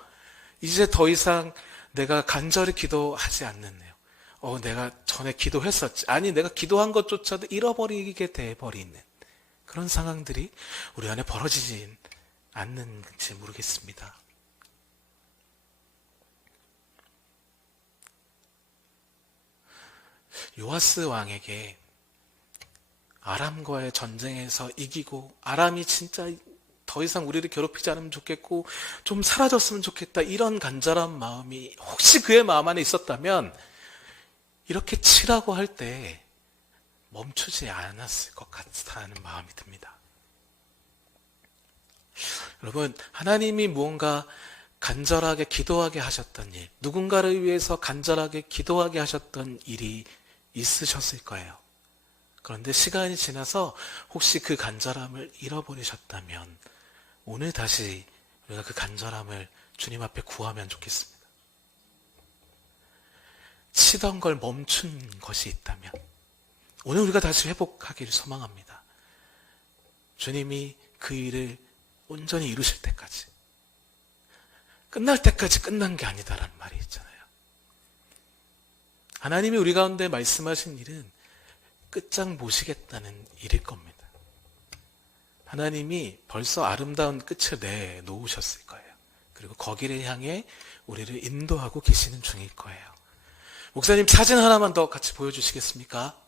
이제 더 이상 내가 간절히 기도하지 않는네요. 내가 전에 기도했었지. 아니, 내가 기도한 것조차도 잃어버리게 돼버리는 그런 상황들이 우리 안에 벌어지진 않는지 모르겠습니다. 요아스 왕에게 아람과의 전쟁에서 이기고, 아람이 진짜 더 이상 우리를 괴롭히지 않으면 좋겠고 좀 사라졌으면 좋겠다, 이런 간절한 마음이 혹시 그의 마음 안에 있었다면 이렇게 치라고 할 때 멈추지 않았을 것 같다는 마음이 듭니다. 여러분, 하나님이 무언가 간절하게 기도하게 하셨던 일, 누군가를 위해서 간절하게 기도하게 하셨던 일이 있으셨을 거예요. 그런데 시간이 지나서 혹시 그 간절함을 잃어버리셨다면 오늘 다시 우리가 그 간절함을 주님 앞에 구하면 좋겠습니다. 치던 걸 멈춘 것이 있다면 오늘 우리가 다시 회복하기를 소망합니다. 주님이 그 일을 온전히 이루실 때까지, 끝날 때까지 끝난 게 아니다라는 말이 있잖아요. 하나님이 우리 가운데 말씀하신 일은 끝장 보시겠다는 일일 겁니다. 하나님이 벌써 아름다운 끝을 내놓으셨을 거예요. 그리고 거기를 향해 우리를 인도하고 계시는 중일 거예요. 목사님, 사진 하나만 더 같이 보여주시겠습니까?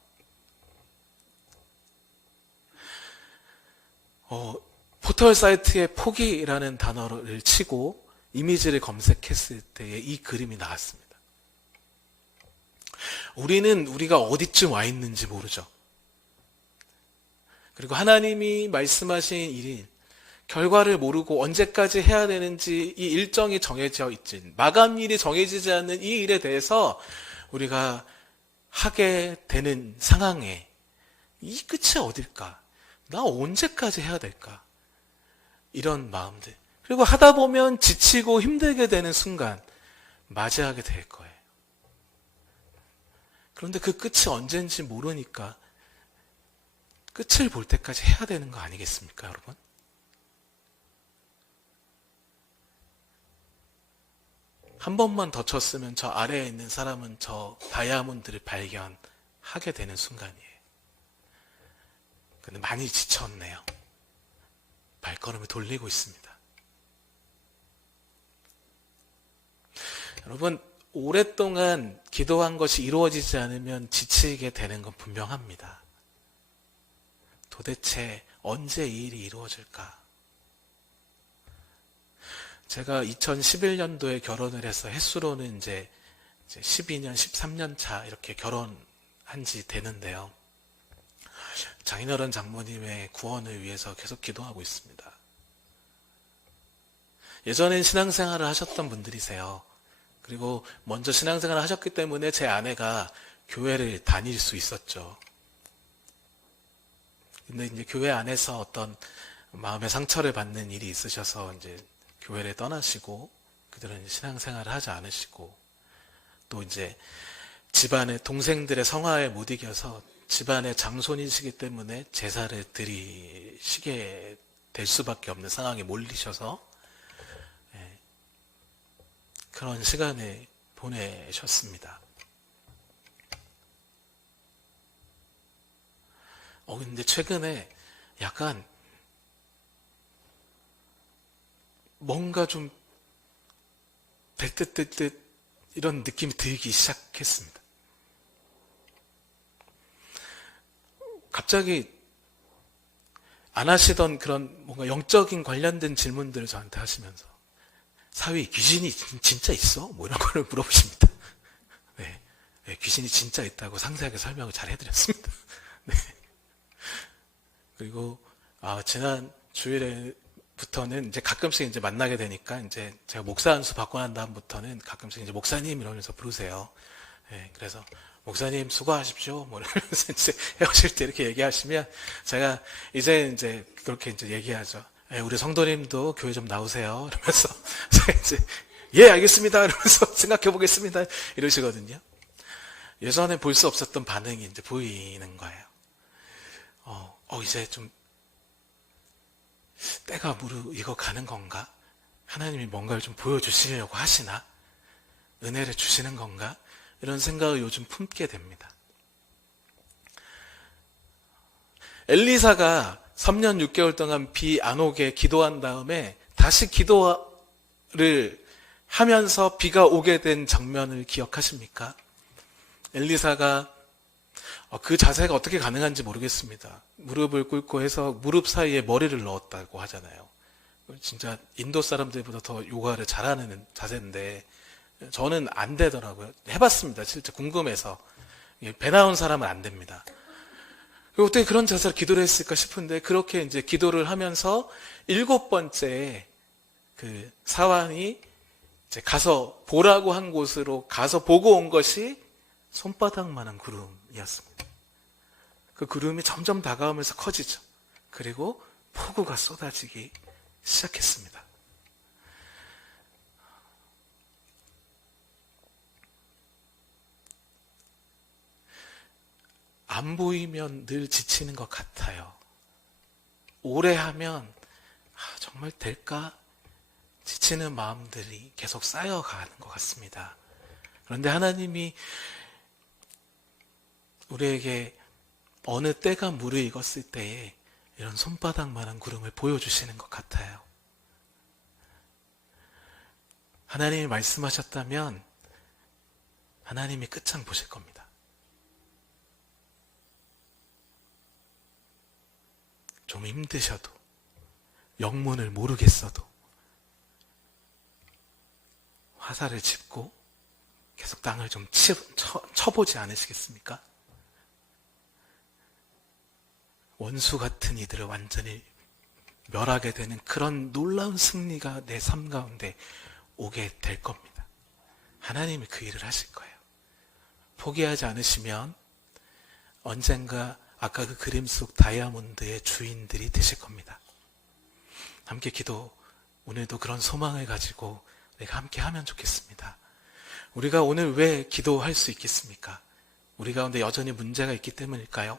포털 사이트에 포기라는 단어를 치고 이미지를 검색했을 때에 이 그림이 나왔습니다. 우리는 우리가 어디쯤 와 있는지 모르죠. 그리고 하나님이 말씀하신 일이 결과를 모르고 언제까지 해야 되는지 이 일정이 정해져 있지, 마감일이 정해지지 않는 이 일에 대해서 우리가 하게 되는 상황에 이 끝이 어딜까? 나 언제까지 해야 될까? 이런 마음들. 그리고 하다 보면 지치고 힘들게 되는 순간 맞이하게 될 거예요. 그런데 그 끝이 언제인지 모르니까 끝을 볼 때까지 해야 되는 거 아니겠습니까, 여러분? 한 번만 더 쳤으면 저 아래에 있는 사람은 저 다이아몬드를 발견하게 되는 순간이에요. 근데 많이 지쳤네요. 발걸음을 돌리고 있습니다. 여러분, 오랫동안 기도한 것이 이루어지지 않으면 지치게 되는 건 분명합니다. 도대체 언제 이 일이 이루어질까? 제가 2011년도에 결혼을 해서 햇수로는 이제 12년, 13년 차 이렇게 결혼한 지 되는데요. 장인어른 장모님의 구원을 위해서 계속 기도하고 있습니다. 예전엔 신앙생활을 하셨던 분들이세요. 그리고 먼저 신앙생활을 하셨기 때문에 제 아내가 교회를 다닐 수 있었죠. 근데 이제 교회 안에서 어떤 마음의 상처를 받는 일이 있으셔서 이제 교회를 떠나시고, 그들은 신앙생활을 하지 않으시고, 또 이제 집안의 동생들의 성화에 못 이겨서 집안의 장손이시기 때문에 제사를 드리시게 될 수밖에 없는 상황에 몰리셔서 그런 시간을 보내셨습니다. 근데 최근에 약간 뭔가 좀 될 듯 이런 느낌이 들기 시작했습니다. 갑자기 안 하시던 그런 뭔가 영적인 관련된 질문들을 저한테 하시면서, 사위, 귀신이 진짜 있어? 뭐 이런 거를 물어보십니다. 네, 귀신이 진짜 있다고 상세하게 설명을 잘 해드렸습니다. 네. 그리고 지난 주일에부터는 이제 가끔씩 이제 만나게 되니까 이제 제가 목사 안수 받고 난 다음부터는 가끔씩 이제 목사님 이러면서 부르세요. 네, 그래서 목사님 수고하십시오. 뭐 이러면서 이제 헤어질 때 이렇게 얘기하시면 제가 이제 그렇게 이제 얘기하죠. 우리 성도님도 교회 좀 나오세요. 이러면서 제가 이제 예, 알겠습니다. 이러면서 생각해 보겠습니다. 이러시거든요. 예전에 볼 수 없었던 반응이 이제 보이는 거예요. 이제 좀 때가 무르익어 가는 건가? 하나님이 뭔가를 좀 보여주시려고 하시나? 은혜를 주시는 건가? 이런 생각을 요즘 품게 됩니다. 엘리사가 3년 6개월 동안 비 안 오게 기도한 다음에 다시 기도를 하면서 비가 오게 된 장면을 기억하십니까? 엘리사가 그 자세가 어떻게 가능한지 모르겠습니다. 무릎을 꿇고 해서 무릎 사이에 머리를 넣었다고 하잖아요. 진짜 인도 사람들보다 더 요가를 잘하는 자세인데 저는 안 되더라고요. 해봤습니다. 실제 궁금해서. 배 나온 사람은 안 됩니다. 어떻게 그런 자세로 기도를 했을까 싶은데 그렇게 이제 기도를 하면서 7번째 그 사환이 이제 가서 보라고 한 곳으로 가서 보고 온 것이 손바닥만한 구름이었습니다. 그 구름이 점점 다가오면서 커지죠. 그리고 폭우가 쏟아지기 시작했습니다. 안 보이면 늘 지치는 것 같아요. 오래 하면 정말 될까? 지치는 마음들이 계속 쌓여가는 것 같습니다. 그런데 하나님이 우리에게 어느 때가 무르익었을 때에 이런 손바닥만한 구름을 보여주시는 것 같아요. 하나님이 말씀하셨다면 하나님이 끝장 보실 겁니다. 좀 힘드셔도 영문을 모르겠어도 화살을 짚고 계속 땅을 좀 쳐보지 않으시겠습니까? 원수 같은 이들을 완전히 멸하게 되는 그런 놀라운 승리가 내 삶 가운데 오게 될 겁니다. 하나님이 그 일을 하실 거예요. 포기하지 않으시면 언젠가 아까 그 그림 속 다이아몬드의 주인들이 되실 겁니다. 함께 기도, 오늘도 그런 소망을 가지고 우리가 함께 하면 좋겠습니다. 우리가 오늘 왜 기도할 수 있겠습니까? 우리 가운데 여전히 문제가 있기 때문일까요?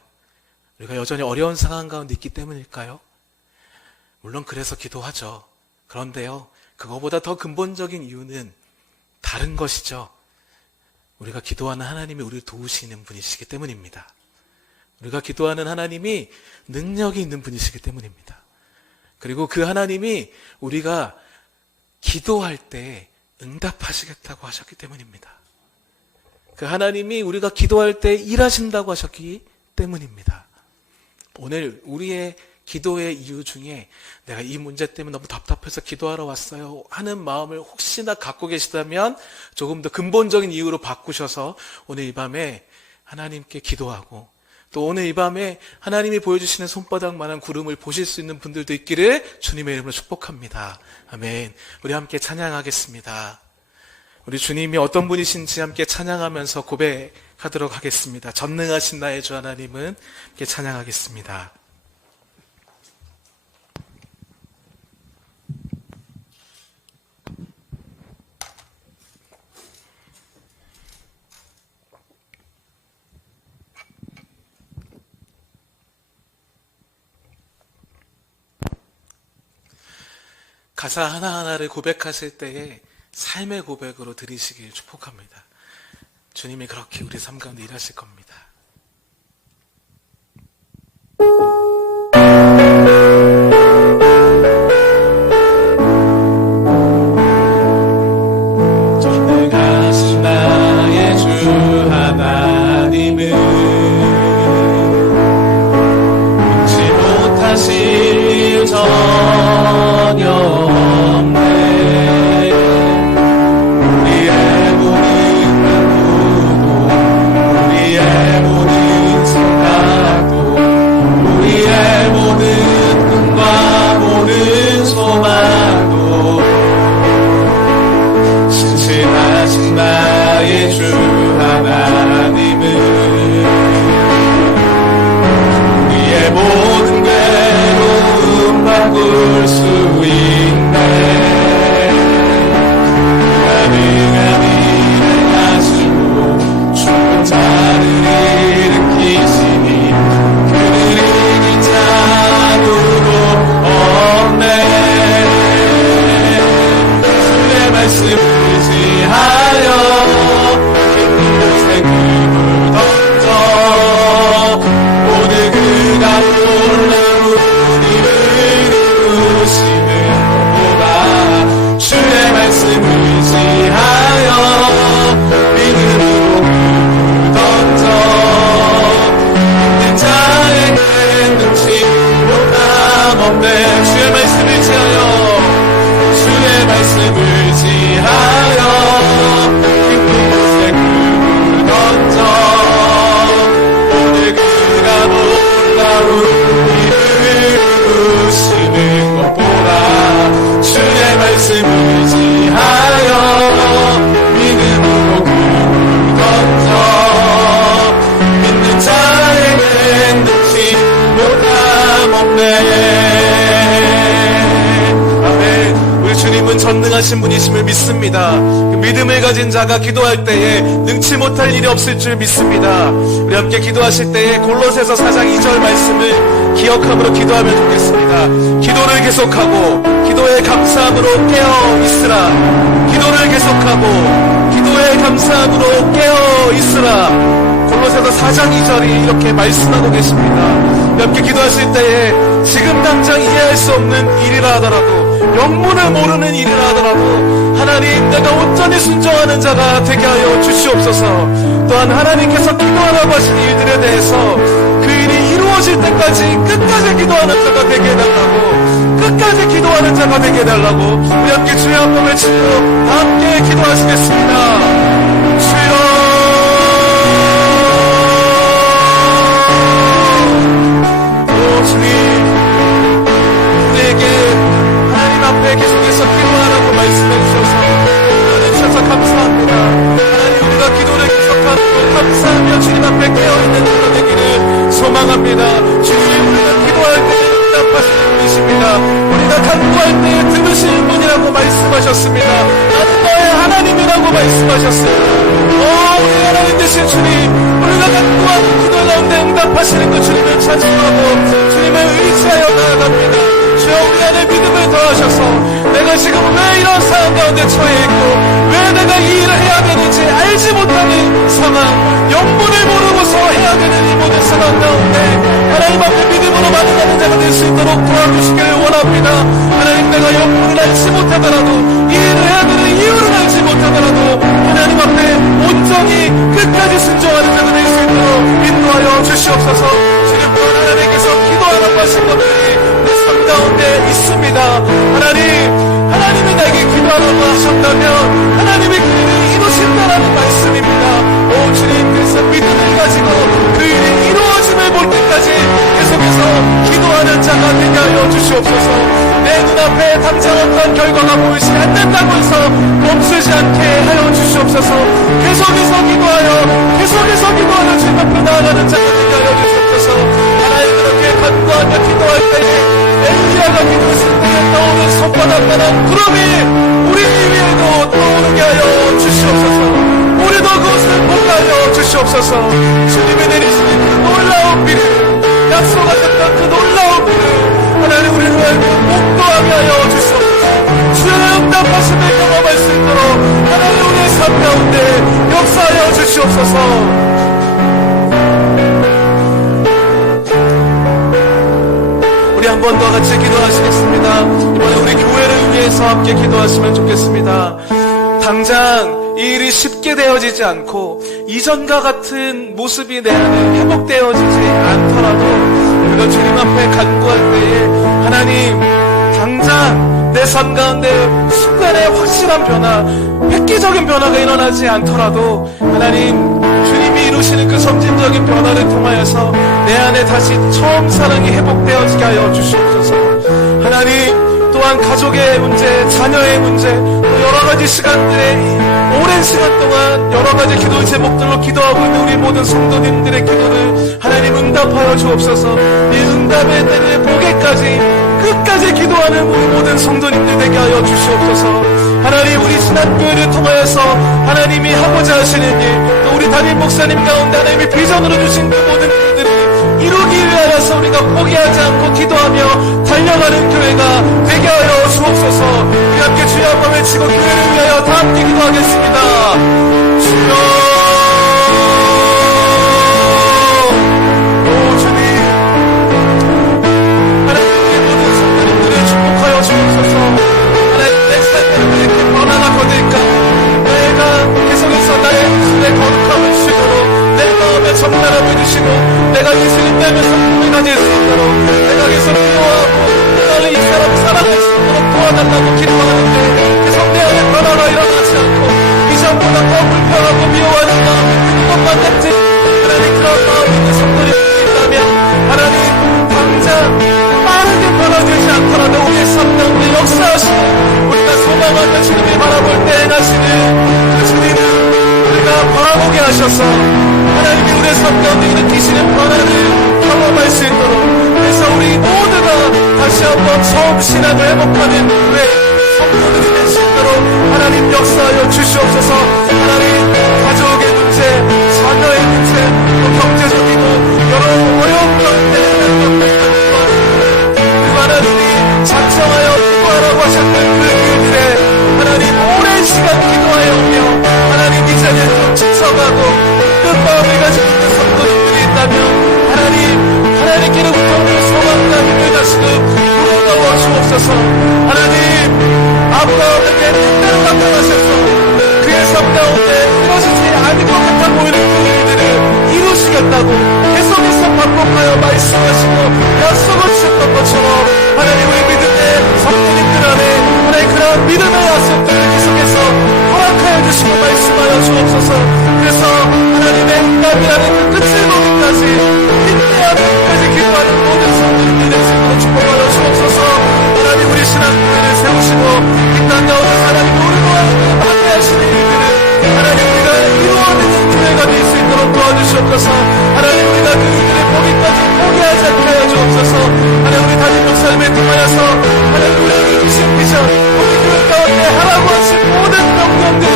우리가 여전히 어려운 상황 가운데 있기 때문일까요? 물론 그래서 기도하죠. 그런데요, 그거보다 더 근본적인 이유는 다른 것이죠. 우리가 기도하는 하나님이 우리를 도우시는 분이시기 때문입니다. 우리가 기도하는 하나님이 능력이 있는 분이시기 때문입니다. 그리고 그 하나님이 우리가 기도할 때 응답하시겠다고 하셨기 때문입니다. 그 하나님이 우리가 기도할 때 일하신다고 하셨기 때문입니다. 오늘 우리의 기도의 이유 중에 내가 이 문제 때문에 너무 답답해서 기도하러 왔어요 하는 마음을 혹시나 갖고 계시다면 조금 더 근본적인 이유로 바꾸셔서 오늘 이 밤에 하나님께 기도하고 또 오늘 이 밤에 하나님이 보여주시는 손바닥만한 구름을 보실 수 있는 분들도 있기를 주님의 이름으로 축복합니다. 아멘. 우리 함께 찬양하겠습니다. 우리 주님이 어떤 분이신지 함께 찬양하면서 고백하도록 하겠습니다. 전능하신 나의 주 하나님은 함께 찬양하겠습니다. 가사 하나하나를 고백하실 때에 삶의 고백으로 드리시길 축복합니다. 주님이 그렇게 우리 삶 가운데 일하실 겁니다. 전능하신 나의 주 하나님은 잊지 못하실 일 전혀 나의 주 하나님은 우리의 모든 괴로움 바꿀 수 있네. 말씀을 지하여 깊은 곳에 그를 던져 오늘 그가 놀라운 일을 이루시는 것 보라. 주의 말씀을 지하여 믿음으로 그를 던져 믿는 자에겐 능치 못함없네. 아멘. 우리 주님은 전능하신 분이심을 믿습니다. 그 믿음을 가진 자가 기도할 때에 능치 못할 일이 없을 줄 믿습니다. 우리 함께 기도하실 때에 골로새서 4장 2절 말씀을 기억함으로 기도하면 좋겠습니다. 기도를 계속하고 기도의 감사함으로 깨어 있으라. 기도를 계속하고 기도의 감사함으로 깨어 있으라. 골로새서 4장 2절이 이렇게 말씀하고 계십니다. 함께 기도하실 때에 지금 당장 이해할 수 없는 일이라 하더라도 영문을 모르는 일이라 하더라도 하나님 내가 온전히 순종하는 자가 되게 하여 주시옵소서. 또한 하나님께서 기도하라고 하신 일들에 대해서 그 일이 이루어질 때까지 끝까지 기도하는 자가 되게 해달라고, 끝까지 기도하는 자가 되게 해달라고 우리 함께 주의 한번 외치고 다 함께 기도하시겠습니다. 주여 주님, 우리에게 하나님 앞에 계속해서 기도하라고 말씀해 주셔서 주셔서 감사합니다. 하나님 우리가 기도를 계속하고 감사하며 주님 앞에 깨어있는 자가 되기를 소망합니다. 주님 우리가 기도할 때 응답하시는 분이십니다. 우리가 간구할 때 들으시는 분이라고 말씀하셨습니다. 나는 너의 하나님이라고 말씀하셨습니다. 우리 하나님 되신 주님, 우리가 간구하고 기도 가운데 응답하시는 그 주님을 찬송하고 주님을 의지하여 나아갑니다. 주여 우리 안에 믿음을 더하셔서 내가 지금 왜 이런 상황 가운데 처해 있고 왜 내가 이 일을 해야 되는지 알지 못하는 상황, 영문을 모르고서 해야 되는 이 모든 상황 가운데 하나님 앞에 믿음으로 만나는 자가 될 수 있도록 도와주시기를 원합니다. 하나님 내가 영문을 알지 못하더라도 이 일을 해야 되는 이유를 알지 못하더라도 하나님 앞에 온전히 끝까지 순종하는 자가 될 수 있도록 인도하여 주시옵소서. 주님 또한 하나님께서 기도하라고 하신 것들이 내 삶 가운데 있습니다. 하나님이 나에게 기도하라고 하셨다면 하나님이 그 일을 이루신다라는 말씀입니다. 오 주님, 그래서 믿음을 가지고 그 일이 이루어짐을 볼 때까지 계속해서 기도하는 자가 되게 하여 주시옵소서. 내 눈앞에 당장 어떤 결과가 보이지 않는다고 해서 멈추지 않게 하여 주시옵소서. 계속해서 기도하여 주님 앞에 나아가는 자가 되게 하여 주시옵소서. 하나님 그렇게 간구하며 기도할 때에 엘리야가 기도했을 때에 떠오른 손바닥만한 구름이 우리 위에도 떠오르게 하여 주시옵소서. 우리도 그것을 보게 하여 주시옵소서. 주님이 내리시는 그 놀라운 비를, 약속하셨던 그 놀라운 비를 하나님 우리를 목도하게 하여 주시옵소서. 주의 응답하심을 경험할 수 있도록 하나님 우리의 삶 가운데 역사하여 주시옵소서. 우리 한 번 더 같이 기도하시겠습니다. 이번에 우리 교회를 위해서 함께 기도하시면 좋겠습니다. 당장 이 일이 쉽게 되어지지 않고 이전과 같은 모습이 내 안에 회복되어지지 않더라도 우리가 주님 앞에 간구할 때에 하나님 당장 내 삶 가운데 순간에 확실한 변화, 획기적인 변화가 일어나지 않더라도 하나님 주님이 이루시는 그 점진적인 변화를 통하여서 내 안에 다시 처음 사랑이 회복되어지게 하여 주시옵소서. 하나님 또한 가족의 문제, 자녀의 문제, 또 여러 가지 시간들에 오랜 시간 동안 여러 가지 기도 제목들로 기도하고 있는 우리 모든 성도님들의 기도를 하나님 응답하여 주옵소서. 이 응답의 때를 보기까지 끝까지 기도하는 우리 모든 성도님들 되게 하여 주시옵소서. 하나님 우리 지난 교회를 통하여서 하나님이 하고자 하시는 일, 또 우리 담임 목사님 가운데 하나님이 비전으로 주신 그 모든 일들을 이루기 위하여서 우리가 포기하지 않고 기도하며 달려가는 교회가 되게 하여 주옵소서. 우리 함께 주여 한번 외치고 교회를 위하여 다 함께 기도하겠습니다. 주여 정나라고 해주시고 내가 예수님 닮은 성품을 가질 수 있도록 내가 계속 기도하고 나를 이 사람 사랑할 수 있도록 도와달라고 기도하는데 계속 내 사람보다 더 불평하고 미워하는 마음, 그것만 같은 하나님 그런 마음이 있는 성도들이 있다면 하나님 당장 빠르게 변화되지 않더라도 우리의 삶 가운데 역사하시는 우리가 소망하며 주님을 바라볼 때 행하시는 그 주님을 우리가 바라보게 하셔서 하나님이 우리의 삶 가운데 일으키시는 변화를 경험할 수 있도록, 그래서 우리 모두가 다시 한번 처음 신앙을 회복하는 우리의 성도들이 될 수 있도록 하나님 역사하여 주시옵소서. 하나님 가족의 문제, 자녀의 문제, 또 경제적이고 여러 어려운 가운데 그리고 하나님이 작정하여 기도하라고 하셨던 그 일들에 하나님 오랜 시간 기도하여 오며 하나님 이제는 좀 지쳐가고 끝마음을 가지고 있는 성도들이 있다면 하나님께로부터 우리의 소망과 힘을 다시금 불어넣어 주옵소서. 하나님 아브라함에게 뜻대로 나타나셔서 그의 삶 가운데 이루어지지 않을 것 같아 보이는 그 일들을 이루시겠다고 계속해서 반복하여 말씀하시고 약속을 주셨던 것처럼 하나님 우리 믿음의 성도님들 안에 하나님 그런 믿음의 약속들을 계속해서 허락하여 주시고 말씀하여 주옵소서. 그래서 하나님의 응답이라는 그 끝을 보기까지 인내하는 끝까지 기도하는 모든 성도님들 될 수 있도록 축복하여 주옵소서. 하나님 우리 신앙들을 세우시고 이 땅 가운데 하나님 우리로 하여금 함께하시는 일들을 하나님 우리가 이루어내는 교회가 될 수 있도록 도와주시옵소서. 하나님 우리가 그 일들을 보기까지 포기하지 않게 하여 주옵소서. 하나님 우리 다진 목사님을 통하여서 하나님 우리에게 주신 비전, 우리 교회 가운데 하라고 하신 모든 명령들을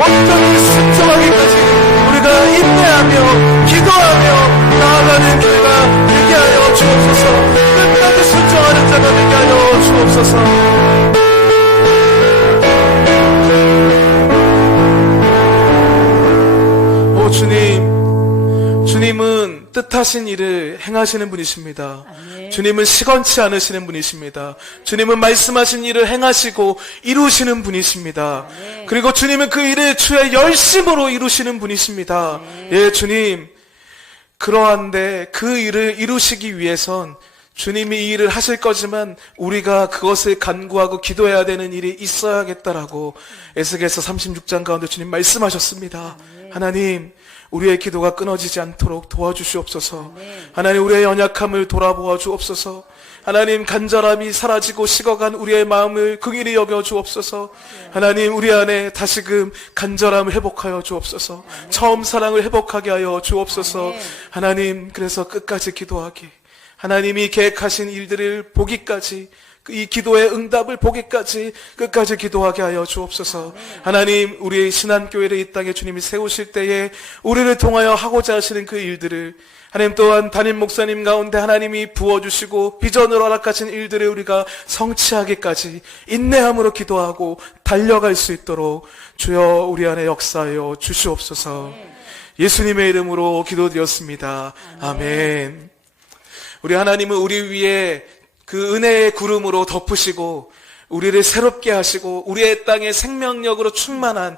온전히 순종하기까지 우리가 인내하며 기도하며 나아가는 교회가 되게 하여 주옵소서. 끝까지 순종하는 자가 되게 하여 주옵소서. 주님은 뜻하신 일을 행하시는 분이십니다. 주님은 시건치 않으시는 분이십니다. 주님은 말씀하신 일을 행하시고 이루시는 분이십니다. 그리고 주님은 그 일을 주의 열심으로 이루시는 분이십니다. 예, 주님. 그러한데 그 일을 이루시기 위해선 주님이 이 일을 하실 거지만 우리가 그것을 간구하고 기도해야 되는 일이 있어야겠다라고 에스겔서 36장 가운데 주님 말씀하셨습니다. 하나님, 우리의 기도가 끊어지지 않도록 도와주시옵소서. 하나님, 우리의 연약함을 돌아보아 주옵소서. 하나님, 간절함이 사라지고 식어간 우리의 마음을 긍휼히 여겨 주옵소서. 하나님, 우리 안에 다시금 간절함을 회복하여 주옵소서. 처음 사랑을 회복하게 하여 주옵소서. 하나님, 그래서 끝까지 기도하기, 하나님이 계획하신 일들을 보기까지, 이 기도의 응답을 보기까지 끝까지 기도하게 하여 주옵소서. 하나님, 우리의 신한교회를 이 땅에 주님이 세우실 때에 우리를 통하여 하고자 하시는 그 일들을 하나님 또한 담임 목사님 가운데 하나님이 부어주시고 비전으로 허락하신 일들을 우리가 성취하기까지 인내함으로 기도하고 달려갈 수 있도록 주여 우리 안에 역사하여 주시옵소서. 예수님의 이름으로 기도드렸습니다. 아멘. 우리 하나님은 우리 위에 그 은혜의 구름으로 덮으시고 우리를 새롭게 하시고 우리의 땅에 생명력으로 충만한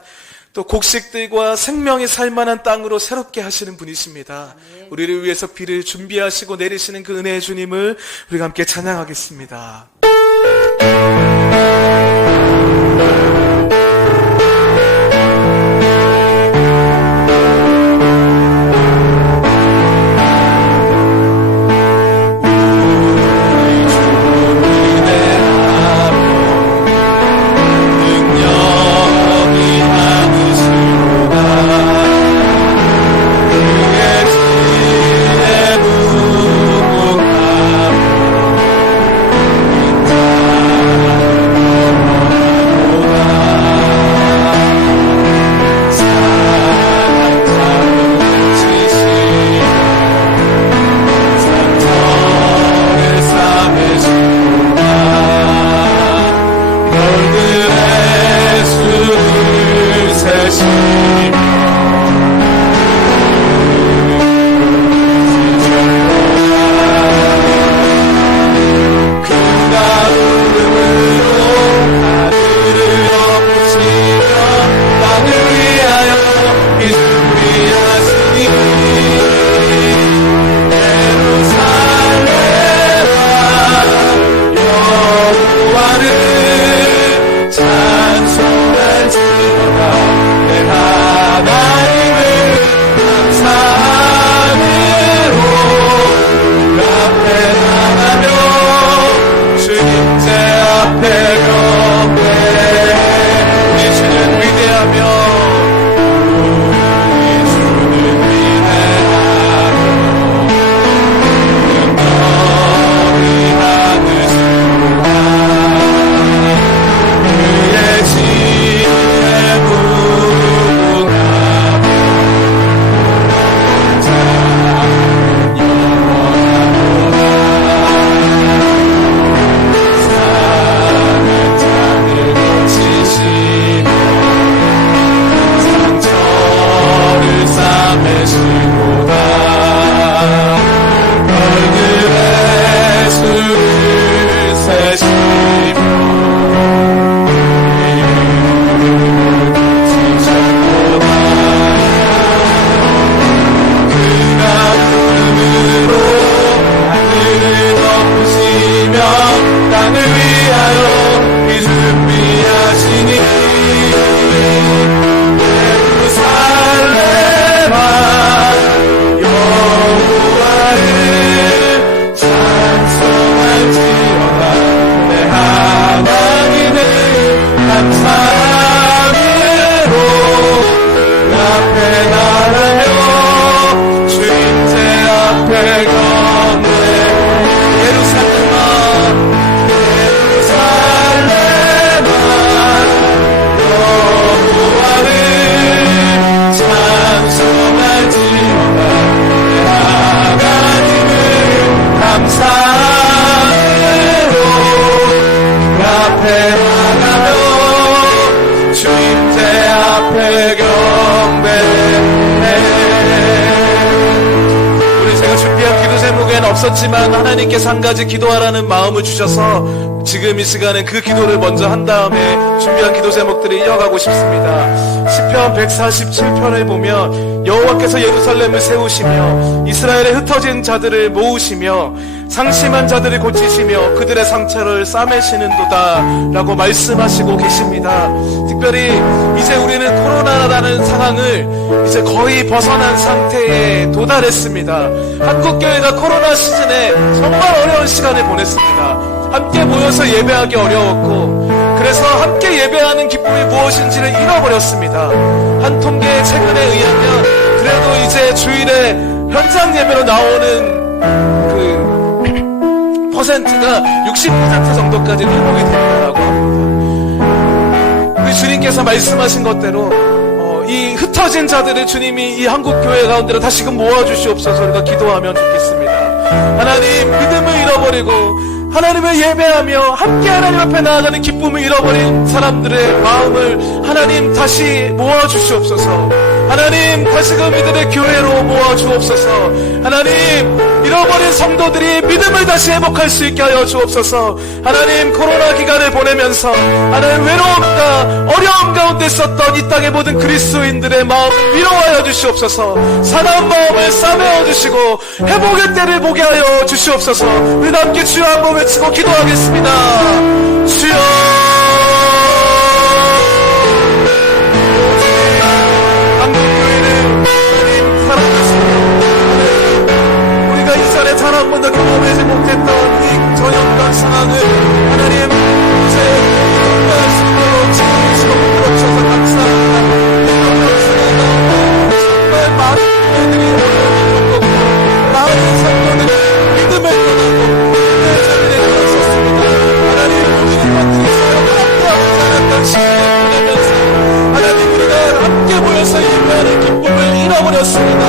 또 곡식들과 생명이 살만한 땅으로 새롭게 하시는 분이십니다. 우리를 위해서 비를 준비하시고 내리시는 그 은혜의 주님을 우리가 함께 찬양하겠습니다. 찬송할 지어다 예배하며 없었지만 하나님께서 한 가지 기도하라는 마음을 주셔서 지금 이 시간에 그 기도를 먼저 한 다음에 준비한 기도 제목들을 이어가고 싶습니다. 시편 147편을 보면 여호와께서 예루살렘을 세우시며 이스라엘의 흩어진 자들을 모으시며 상심한 자들을 고치시며 그들의 상처를 싸매시는도다 라고 말씀하시고 계십니다. 특별히 이제 우리는 코로나라는 상황을 이제 거의 벗어난 상태에 도달했습니다. 한국교회가 코로나 시즌에 정말 어려운 시간을 보냈습니다. 함께 모여서 예배하기 어려웠고 그래서 함께 예배하는 기쁨이 무엇인지를 잃어버렸습니다. 한 통계 최근에 의하면 그래도 이제 주일에 현장 예배로 나오는 퍼센트가 60% 정도까지 회복이 된다고 합니다. 우리 주님께서 말씀하신 것대로 이 흩어진 자들을 주님이 이 한국교회 가운데로 다시금 모아주시옵소서. 우리가 기도하면 좋겠습니다. 하나님, 믿음을 잃어버리고 하나님을 예배하며 함께 하나님 앞에 나아가는 기쁨을 잃어버린 사람들의 마음을 하나님 다시 모아주시옵소서. 하나님, 다시금 이들의 교회로 모아주옵소서. 하나님, 잃어버린 성도들이 믿음을 다시 회복할 수 있게 하여 주옵소서. 하나님, 코로나 기간을 보내면서 하나님 외로움과 어려움 가운데 있었던 이 땅의 모든 그리스도인들의 마음을 위로하여 주시옵소서. 사나운 마음을 싸매어 주시고 회복의 때를 보게 하여 주시옵소서. 우리 함께 주여 한번 외치고 기도하겠습니다. 주여, 단 한 번도 경험하지 못했던 이 전염병 상황을 하나님 이제 경험할 수 있도록 지금 주셔서 감사합니다. 정말 많은 분들이 어려움을 겪었고 많은 성도들이 믿음을 떠나고 믿음의 자리에 들어섰습니다. 하나님, 우리는 함께 살았던 시간을 보내면서 하나님, 우리가 함께 모여서 예배하는 기쁨을 잃어버렸습니다.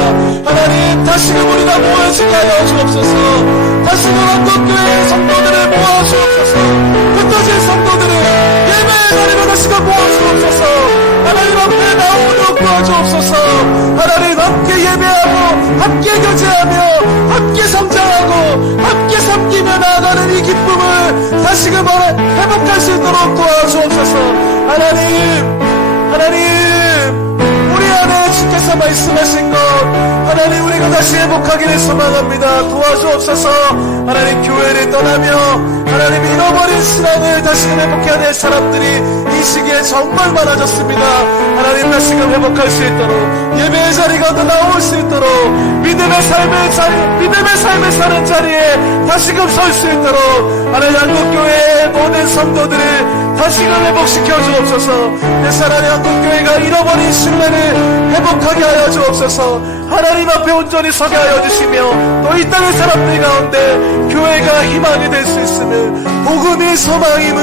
하나님, 다시금 우리가 모여지게 하여 주옵소서. 다시금 한국교회의 성도들을 모아주옵소서. 흩어진 성도들을 예배의 자리로 다시금 모아주옵소서. 하나님 앞에 나오도록 도와주옵소서. 하나님, 함께 예배하고 함께 교제하며 함께 성장하고 함께 섬기며 나아가는 이 기쁨을 다시금 회복할 수 있도록 도와주옵소서. 하나님, 우리 안에 주께서 말씀하신 것 하나님, 우리가 다시 회복하기를 소망합니다. 도와주옵소서. 하나님, 교회를 떠나며 하나님 잃어버린 신앙을 다시금 회복해야 될 사람들이 이 시기에 정말 많아졌습니다. 하나님, 다시금 회복할 수 있도록 예배의 자리가 더 나올 수 있도록 믿음의 삶을 사는 자리에 다시금 설 수 있도록 하나님, 한국교회의 모든 성도들을 다시금 회복시켜 주옵소서. 내 사랑의 한국교회가 잃어버린 신뢰를 회복하게 하여 주옵소서. 하나님 앞에 온전히 서게 하여 주시며 또 이 땅의 사람들 가운데 교회가 희망이 될 수 있음을, 복음이 소망임을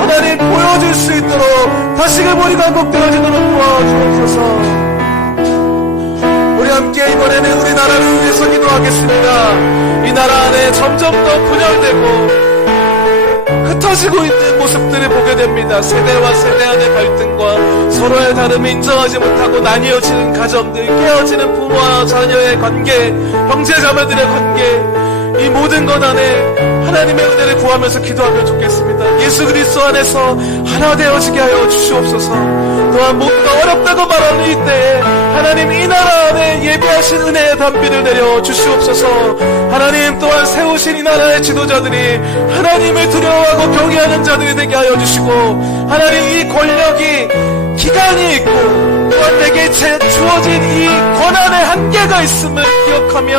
하나님 보여줄 수 있도록 다시금 우리가 한국되어지도록 도와주옵소서. 우리 함께 이번에는 우리나라를 위해서 기도하겠습니다. 이 나라 안에 점점 더 분열되고 흩어지고 있는 모습들을 보게 됩니다. 세대와 세대 안의 갈등과 서로의 다름을 인정하지 못하고 나뉘어지는 가정들, 깨어지는 부모와 자녀의 관계, 형제자매들의 관계, 이 모든 것 안에 하나님의 은혜를 구하면서 기도하면 좋겠습니다. 예수 그리스도 안에서 하나 되어지게 하여 주시옵소서. 또한 모두가 어렵다고 말하는 이때에 하나님 이 나라 안에 예비하신 은혜의 담비를 내려 주시옵소서. 하나님 또한 세우신 이 나라의 지도자들이 하나님을 두려워하고 경외하는 자들이 되게 하여 주시고, 하나님 이 권력이 기간이 있고 또한 내게 주어진 이 권한의 한계가 있음을 기억하며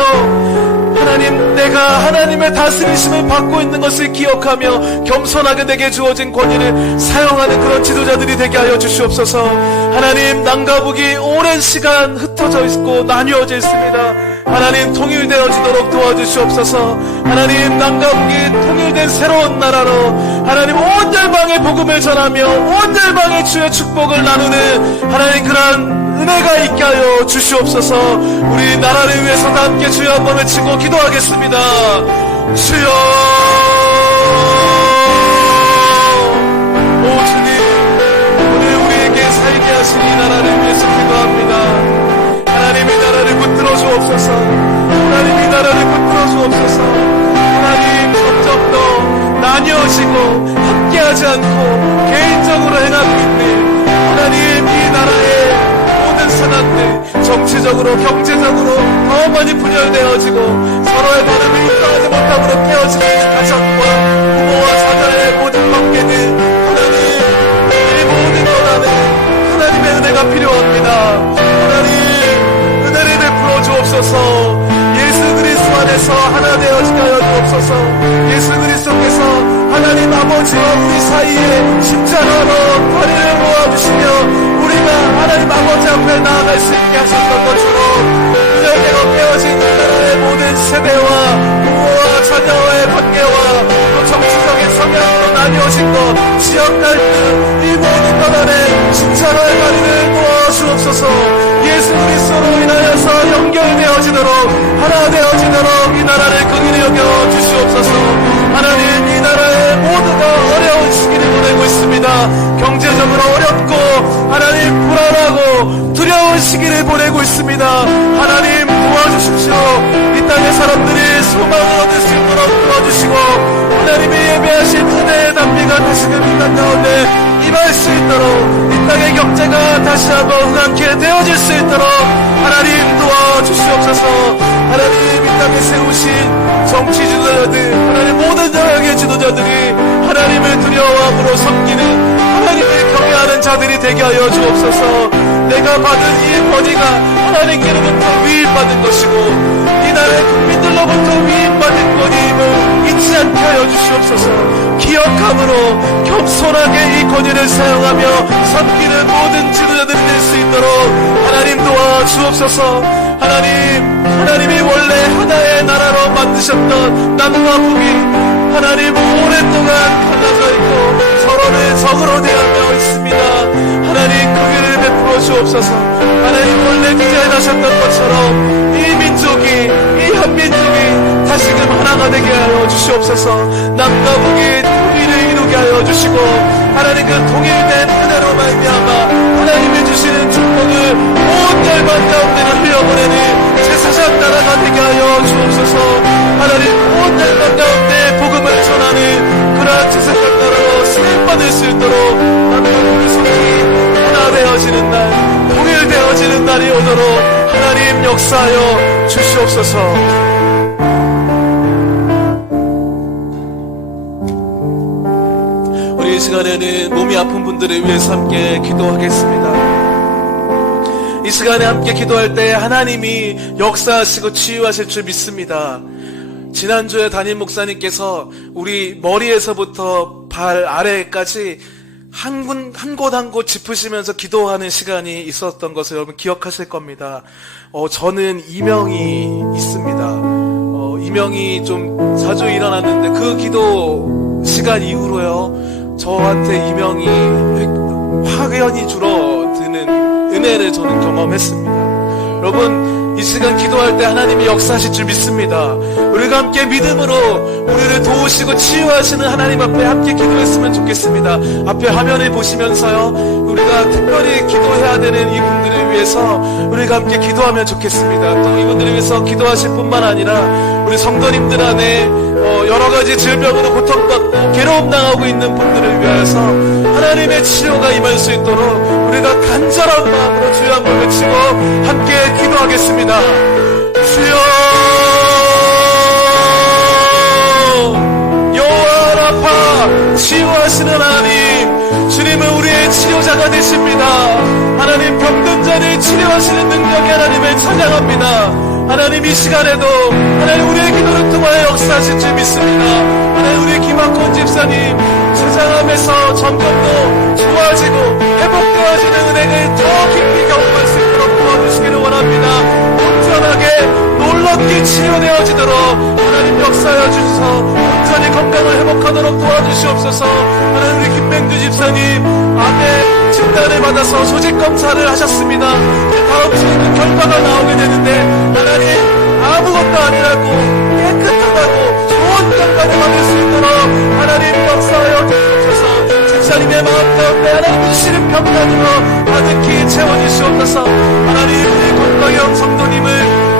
하나님, 내가 하나님의 다스리심을 받고 있는 것을 기억하며 겸손하게 내게 주어진 권위를 사용하는 그런 지도자들이 되게 하여 주시옵소서. 하나님, 남과 북이 오랜 시간 흩어져 있고 나뉘어져 있습니다. 하나님, 통일되어지도록 도와주시옵소서. 하나님, 남과 북이 통일된 새로운 나라로 하나님 온 열방의 복음을 전하며 온 열방의 주의 축복을 나누는 하나님 그러한 은혜가 있게 하여 주시옵소서. 우리 나라를 위해서 다 함께 주여 한번 외치고 기도하겠습니다. 주여, 오 주님, 오늘 우리에게 살게 하신 이 나라를 위해서 기도합니다. 하나님 이 나라를 붙들어 주옵소서. 하나님 이 나라를 붙들어 주옵소서. 하나님 점점 더 나뉘어지고 함께하지 않고 개인적으로 행하고 있는 하나님 이 나라의 상황들, 정치적으로 경제적으로 더 많이 분열되어지고 서로의 다름을 인정하지 못함으로 깨어지고 있는 가정과 부모와 자녀의 모든 관계는 하나님 이 모든 것 안에 하나님의 은혜가 필요합니다. 하나님 은혜를 베풀어 주옵소서. 예수 그리스도 안에서 하나 되어지게 하여 주옵소서. 예수 그리스도께서 하나님 아버지와 우리 사이에 십자가로 다리를 모아주시며 우리가 하나님 아버지 앞에 나아갈 수 있게 하셨던 것처럼 분열되고 깨어진 이 나라의 모든 세대와 부모와 자녀와의 관계와 또 정치적인 성향으로 나뉘어진 것, 지역 갈등, 이 모든 것 안에 십자가의 다리를 모아주옵소서. 예수 그리스도로 인하여서 연결되어지도록 하나 되어지도록 이 나라를 긍휼히 여겨 주시옵소서. 하나님 이 나라의 모두가 어려운 시기를 보내고 있습니다. 경제적으로 어렵고 하나님 불안하고 두려운 시기를 보내고 있습니다. 하나님 도와주십시오. 이 땅의 사람들이 소망을 얻을 수 있도록 도와주시고 하나님의 예배하신 은혜의 담비가 다시금 이 땅 가운데 임할 수 있도록 이 땅의 경제가 다시 한번 흥하게 되어질 수 있도록 하나님 도와주시옵소서. 하나님 이 땅에 세우신 정치 지도자들, 하나님 모든 영역의 지도자들이 하나님을 두려워함으로 섬기는 하나님을 경외하는 자들이 되게 하여 주옵소서. 내가 받은 이 권위가 하나님께로부터 위임받은 것이고 이 나라의 국민들로부터 위임받은 권위임을 잊지 않게 하여 주시옵소서. 기억함으로 겸손하게 이 권위를 사용하며 섬기는 모든 지도자들이 될 수 있도록 하나님 도와주옵소서. 하나님이 원래 하나의 나라로 만드셨던 남과 북이 하나님 오랫동안 갈라져 있고 서로를 적으로 대하며 있습니다. 하나님 그 길을 베풀어 주옵소서. 하나님 원래 디자인하셨던 것처럼 이 민족이, 이 한민족이 다시금 하나가 되게 하여 주시옵소서. 남과 북이 통일을 이루게 하여 주시고 하나님 그 통일된 은혜로 말미암아 하나님이 주시는 축복을 온 열방 가운데를 흘려보내는 제사장 나라가 되게 하여 주옵소서. 하나님 온 열방 가운데 복음을 전하는 그러한 제사장 나라로 쓰임받을 수 있도록 하나님의 손이 하나 되어지는 날, 통일되어지는 날이 오도록 하나님 역사하여 주시옵소서. 우리 이 시간에는 몸이 아픈 분들을 위해서 함께 기도하겠습니다. 이 시간에 함께 기도할 때 하나님이 역사하시고 치유하실 줄 믿습니다. 지난주에 담임 목사님께서 우리 머리에서부터 발 아래까지 한 곳 짚으시면서 기도하는 시간이 있었던 것을 여러분 기억하실 겁니다. 저는 이명이 있습니다. 이명이 좀 자주 일어났는데 그 기도 시간 이후로요, 저한테 이명이 확연히 줄어드는 은혜를 저는 경험했습니다. 여러분, 이 시간 기도할 때 하나님이 역사하실 줄 믿습니다. 우리가 함께 믿음으로 우리를 도우시고 치유하시는 하나님 앞에 함께 기도했으면 좋겠습니다. 앞에 화면을 보시면서요, 우리가 특별히 기도해야 되는 이분들을 위해서 우리가 함께 기도하면 좋겠습니다. 또 이분들을 위해서 기도하실 뿐만 아니라 우리 성도님들 안에 여러 가지 질병으로 고통받고 괴로움당하고 있는 분들을 위해서 하나님의 치료가 임할 수 있도록 우리가 간절한 마음으로 주여 한번 외치고 함께 기도하겠습니다. 주여, 여호와 라파, 치유하시는 하나님, 주님은 우리의 치료자가 되십니다. 하나님, 병든 자를 치료하시는 능력의 하나님을 찬양합니다. 하나님, 이 시간에도 하나님 우리의 기도를 통하여 역사하실 줄 믿습니다. 하나님, 우리 김학권 집사님 세상함에서 점점 더 좋아지고 회복되어지는 은혜를 더 깊이 경험할 수 있도록 도와주시기를 원합니다. 온전하게 놀랍게 치료되어지도록 하나님 역사하여 주셔서 온전히 건강을 회복하도록 도와주시옵소서. 하나님, 우리 김맹주 집사님 암의 진단을 받아서 조직 검사를 하셨습니다. 다음 주에는 결과가 나오게 되는데 하나님, 아무것도 아니라고 깨끗하다고 좋은 결과를 받을 수 있도록 하나님 역사하여 주옵소서. 집사님의 마음 가운데 하나님 주시는 평강으로 가득히 채워주시옵소서. 하나님, 우리 권광영 성도님을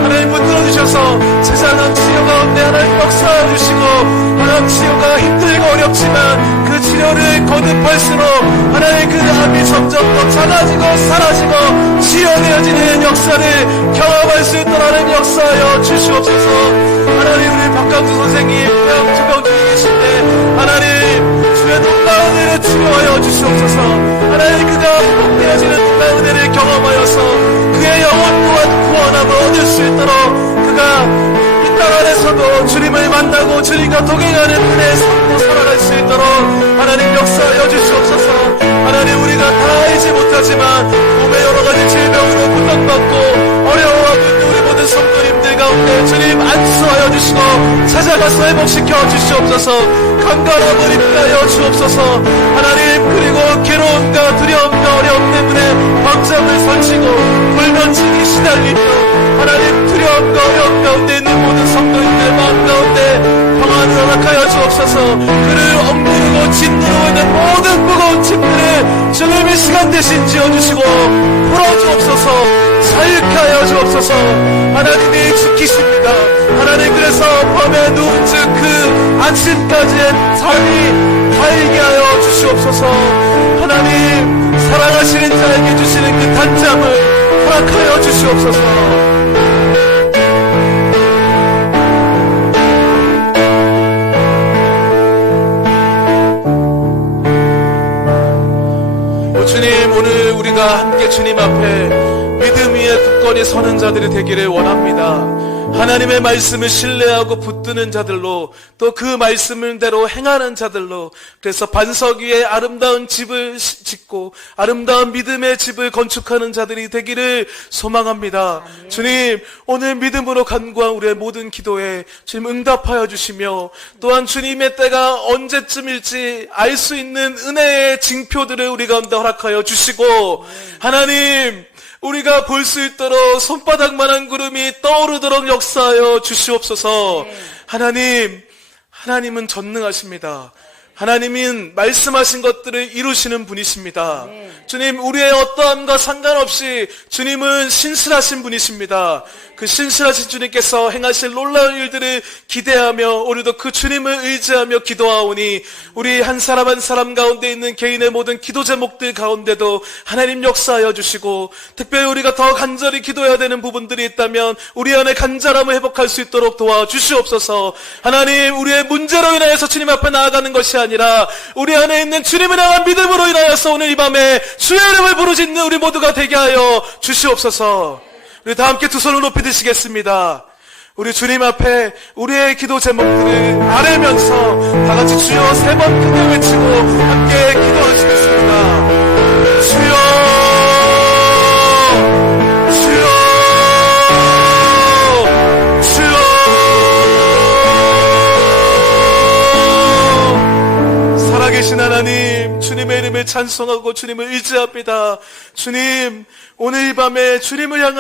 하나님 붙들어 주셔서 세상은 치료 가운데 하나님 역사해 주시고, 하나님 치료가 힘들고 어렵지만 그 치료를 거듭할수록 하나님 그 암이 점점 더 작아지고 사라지고 치유되어지는 역사를 경험할 수 있도록 하나님 역사하여 주시옵소서. 하나님, 우리 박강수 선생님 폐암 투병 중에 계신데 하나님 주의 놀라운 은혜를 치료하여 주시옵소서. 하나님, 그가 회복되어지는 놀라운 은혜를 경험하여서 그의 영혼 또한 구원함을 얻을 수 있도록 그가 이 땅 안에서도 주님을 만나고 주님과 동행하는 은혜의 삶으로 살아갈 수 있도록 하나님 역사하여 주시옵소서. 하나님, 우리가 다 알지 못하지만 몸의 여러 가지 질병으로 고통받고 어려워하고 있는 우리 모든 성도님들 가운데 주님 안수하여 주시고 찾아가서 회복시켜 주시옵소서. 강건함을 입하여 주옵소서. 하나님, 그리고 괴로움과 두려움과 어려움 때문에 방점을 설치고 불면증이 시달리며 하나님 두려움과 어려움 가운데 있는 모든 성도님들 마음 가운데 평안을 허락하여 주옵소서. 그를 억누르고 짓누르고 있는 모든 무거운 짐들을 주님의 시간 대신 지어주시고 풀어주옵소서. 자유케 하여 주옵소서. 하나님이 지키십니다. 하나님, 그래서 밤에 누운 즉 그 아침까지의 삶이 다이게 하여 주시옵소서. 하나님, 사랑하시는 자에게 주시는 그 단잠을 허락하여 주시옵소서. 주님, 오늘 우리가 함께 주님 앞에 믿음 위에 굳건히 서는 자들이 되기를 원합니다. 하나님의 말씀을 신뢰하고 붙드는 자들로, 또 그 말씀대로 행하는 자들로, 그래서 반석 위에 아름다운 집을 짓고 아름다운 믿음의 집을 건축하는 자들이 되기를 소망합니다. 아멘. 주님, 오늘 믿음으로 간구한 우리의 모든 기도에 주님 응답하여 주시며, 또한 주님의 때가 언제쯤일지 알 수 있는 은혜의 징표들을 우리 가운데 허락하여 주시고, 하나님, 우리가 볼 수 있도록 손바닥만한 구름이 떠오르도록 역사하여 주시옵소서. 하나님은 전능하십니다. 하나님은 말씀하신 것들을 이루시는 분이십니다. 주님, 우리의 어떠함과 상관없이 주님은 신실하신 분이십니다. 그 신실하신 주님께서 행하실 놀라운 일들을 기대하며 우리도 그 주님을 의지하며 기도하오니, 우리 한 사람 한 사람 가운데 있는 개인의 모든 기도 제목들 가운데도 하나님 역사하여 주시고, 특별히 우리가 더 간절히 기도해야 되는 부분들이 있다면 우리 안에 간절함을 회복할 수 있도록 도와주시옵소서. 하나님, 우리의 문제로 인하여서 주님 앞에 나아가는 것이 아니라 우리 안에 있는 주님을 향한 믿음으로 인하여서 오늘 이 밤에 주의 이름을 부르짖는 우리 모두가 되게 하여 주시옵소서. 우리 다 함께 두 손을 높이 드시겠습니다. 우리 주님 앞에 우리의 기도 제목들을 아뢰면서 다 같이 주여 세 번 크게 외치고 함께 기도하시겠습니다. 주여, 주여, 주여. 살아계신 하나님, 주님의 이름을 찬송하고 주님을 의지합니다. 주님, 오늘 이 밤에 주님을 향한